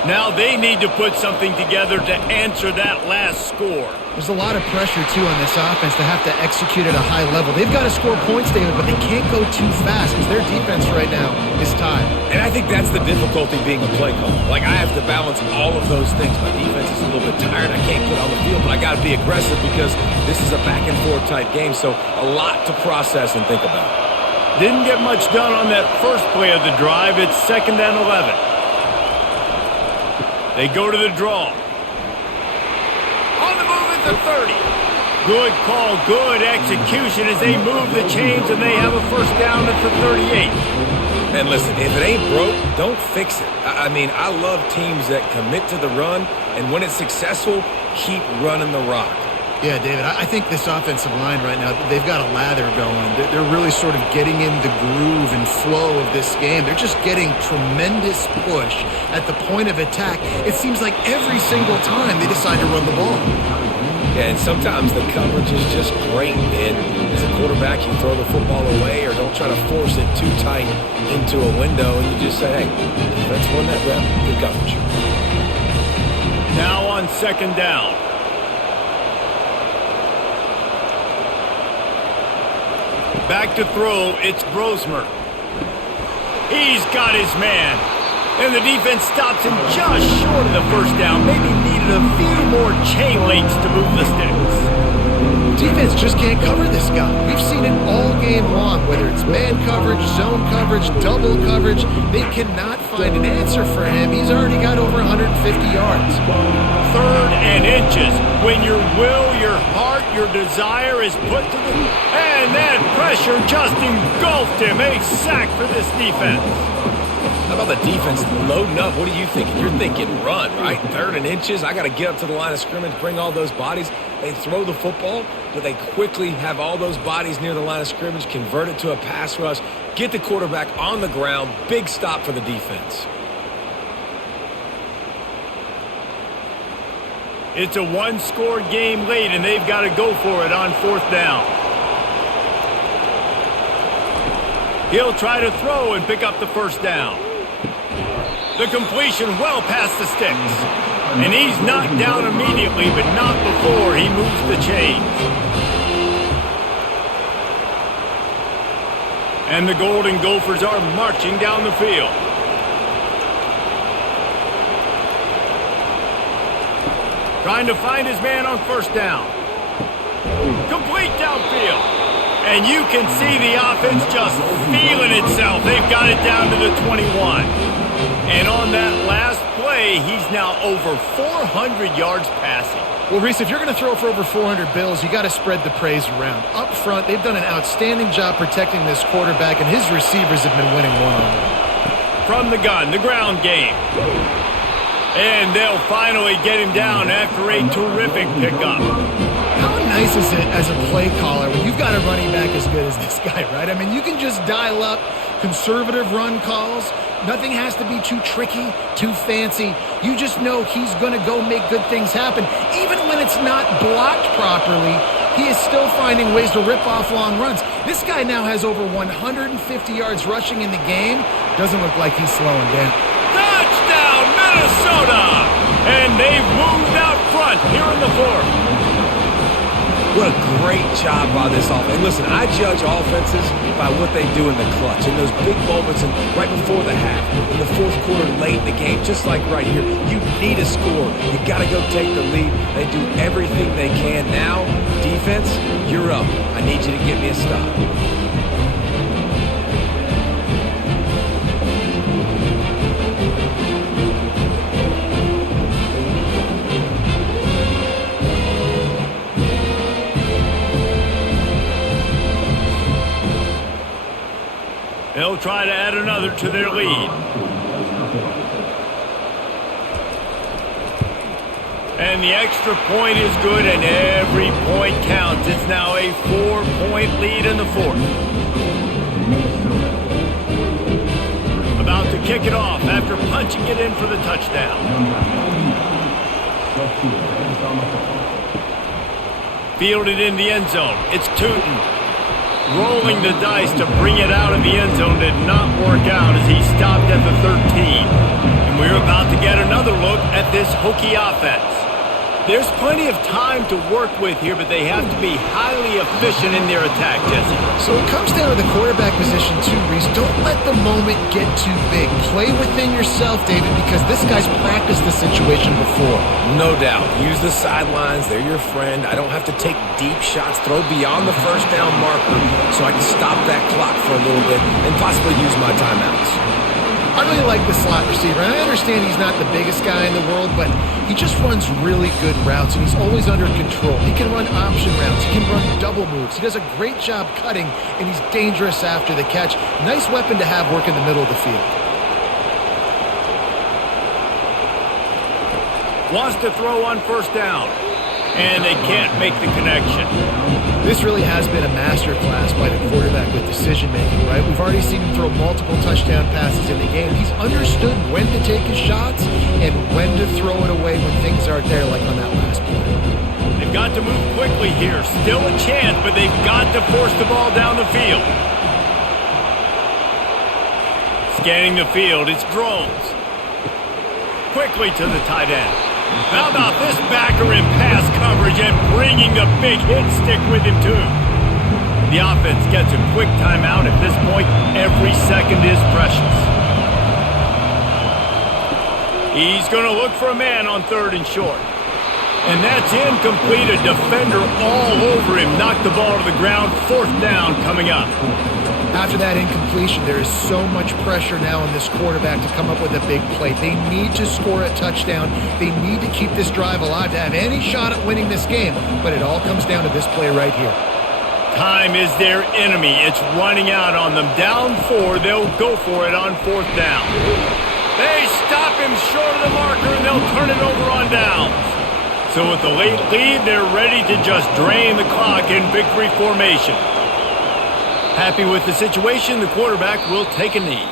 Now they need to put something together to answer that last score. There's a lot of pressure, too, on this offense to have to execute at a high level. They've got to score points, David, but they can't go too fast because their defense right now is tied. And I think that's the difficulty being a play caller. Like, I have to balance all of those things. My defense is a little bit tired. I can't get on the field, but I got to be aggressive because this is a back-and-forth type game, so a lot to process and think about. Didn't get much done on that first play of the drive. It's 2nd and 11. They go to the draw. On the move at the 30. Good call, good execution as they move the chains, and they have a first down at the 38. And listen, if it ain't broke, don't fix it. I mean, I love teams that commit to the run, and when it's successful, keep running the rock. Yeah, David, I think this offensive line right now, they've got a lather going. They're really sort of getting in the groove and flow of this game. They're just getting tremendous push at the point of attack. It seems like every single time they decide to run the ball. Yeah, and sometimes the coverage is just great, and as a quarterback, you throw the football away or don't try to force it too tight into a window, and you just say, hey, let's win that rep. Good coverage. Now on 2nd down. Back to throw, it's Brosmer. He's got his man. And the defense stops him just short of the first down. Maybe needed needed a few more chain links to move the sticks. Defense just can't cover this guy. We've seen it all game long, whether it's man coverage, zone coverage, double coverage. They cannot find an answer for him. He's already got over 150 yards. 3rd and inches. When your will, your heart, your desire is put to the... And that pressure just engulfed him. A sack for this defense. How about the defense loading up? What are you thinking? You're thinking run, right? 3rd and inches. I got to get up to the line of scrimmage, bring all those bodies. They throw the football, but they quickly have all those bodies near the line of scrimmage, convert it to a pass rush, get the quarterback on the ground. Big stop for the defense. It's a one-score game late, and they've got to go for it on 4th down. He'll try to throw and pick up the 1st down. The completion well past the sticks. And he's knocked down immediately, but not before he moves the chains. And the Golden Gophers are marching down the field. Trying to find his man on 1st down. Complete downfield. And you can see the offense just feeling itself. They've got it down to the 21. And on that last play, he's now over 400 yards passing. Well, Reese, if you're going to throw for over 400 bills, you got to spread the praise around. Up front, they've done an outstanding job protecting this quarterback, and his receivers have been winning one-on-one. From the gun, the ground game. And they'll finally get him down after a terrific pickup. How nice is it as a play caller when you've got a running back as good as this guy, right? I mean, you can just dial up conservative run calls. Nothing has to be too tricky, too fancy. You just know he's going to go make good things happen. Even when it's not blocked properly, he is still finding ways to rip off long runs. This guy now has over 150 yards rushing in the game. Doesn't look like he's slowing down. Touchdown, Minnesota! And they've moved out front here in the 4th. What a great job by this offense. Listen, I judge offenses by what they do in the clutch, in those big moments and right before the half, in the 4th quarter, late in the game, just like right here. You need a score. You got to go take the lead. They do everything they can. Now, defense, you're up. I need you to get me a stop. They'll try to add another to their lead. And the extra point is good, and every point counts. It's now a 4-point lead in the 4th. About to kick it off after punching it in for the touchdown. Fielded in the end zone. It's Tootin. Rolling the dice to bring it out of the end zone did not work out as he stopped at the 13. And we're about to get another look at this Hokie offense. There's plenty of time to work with here, but they have to be highly efficient in their attack, Jesse. So it comes down to the quarterback position too, Reese. Don't let the moment get too big. Play within yourself, David, because this guy's practiced the situation before. No doubt. Use the sidelines. They're your friend. I don't have to take deep shots. Throw beyond the 1st down marker so I can stop that clock for a little bit and possibly use my timeouts. I really like the slot receiver. And I understand he's not the biggest guy in the world, but he just runs really good routes, and he's always under control. He can run option routes. He can run double moves. He does a great job cutting, and he's dangerous after the catch. Nice weapon to have work in the middle of the field. Wants to throw on 1st down, and they can't make the connection. This really has been a masterclass by the quarterback with decision-making, right? We've already seen him throw multiple touchdown passes in the game. He's understood when to take his shots and when to throw it away when things aren't there, like on that last play. They've got to move quickly here. Still a chance, but they've got to force the ball down the field. Scanning the field, it's Drones. Quickly to the tight end. How about this backer in pass coverage and bringing the big hit stick with him, too? The offense gets a quick timeout. At this point, every second is precious. He's going to look for a man on 3rd and short. And that's incomplete. A defender all over him. Knocked the ball to the ground. 4th down coming up. After that incompletion, there is so much pressure now on this quarterback to come up with a big play. They need to score a touchdown. They need to keep this drive alive to have any shot at winning this game. But it all comes down to this play right here. Time is their enemy. It's running out on them. Down 4. They'll go for it on 4th down. They stop him short of the marker, and they'll turn it over on downs. So with the late lead, they're ready to just drain the clock in victory formation. Happy with the situation, the quarterback will take a knee.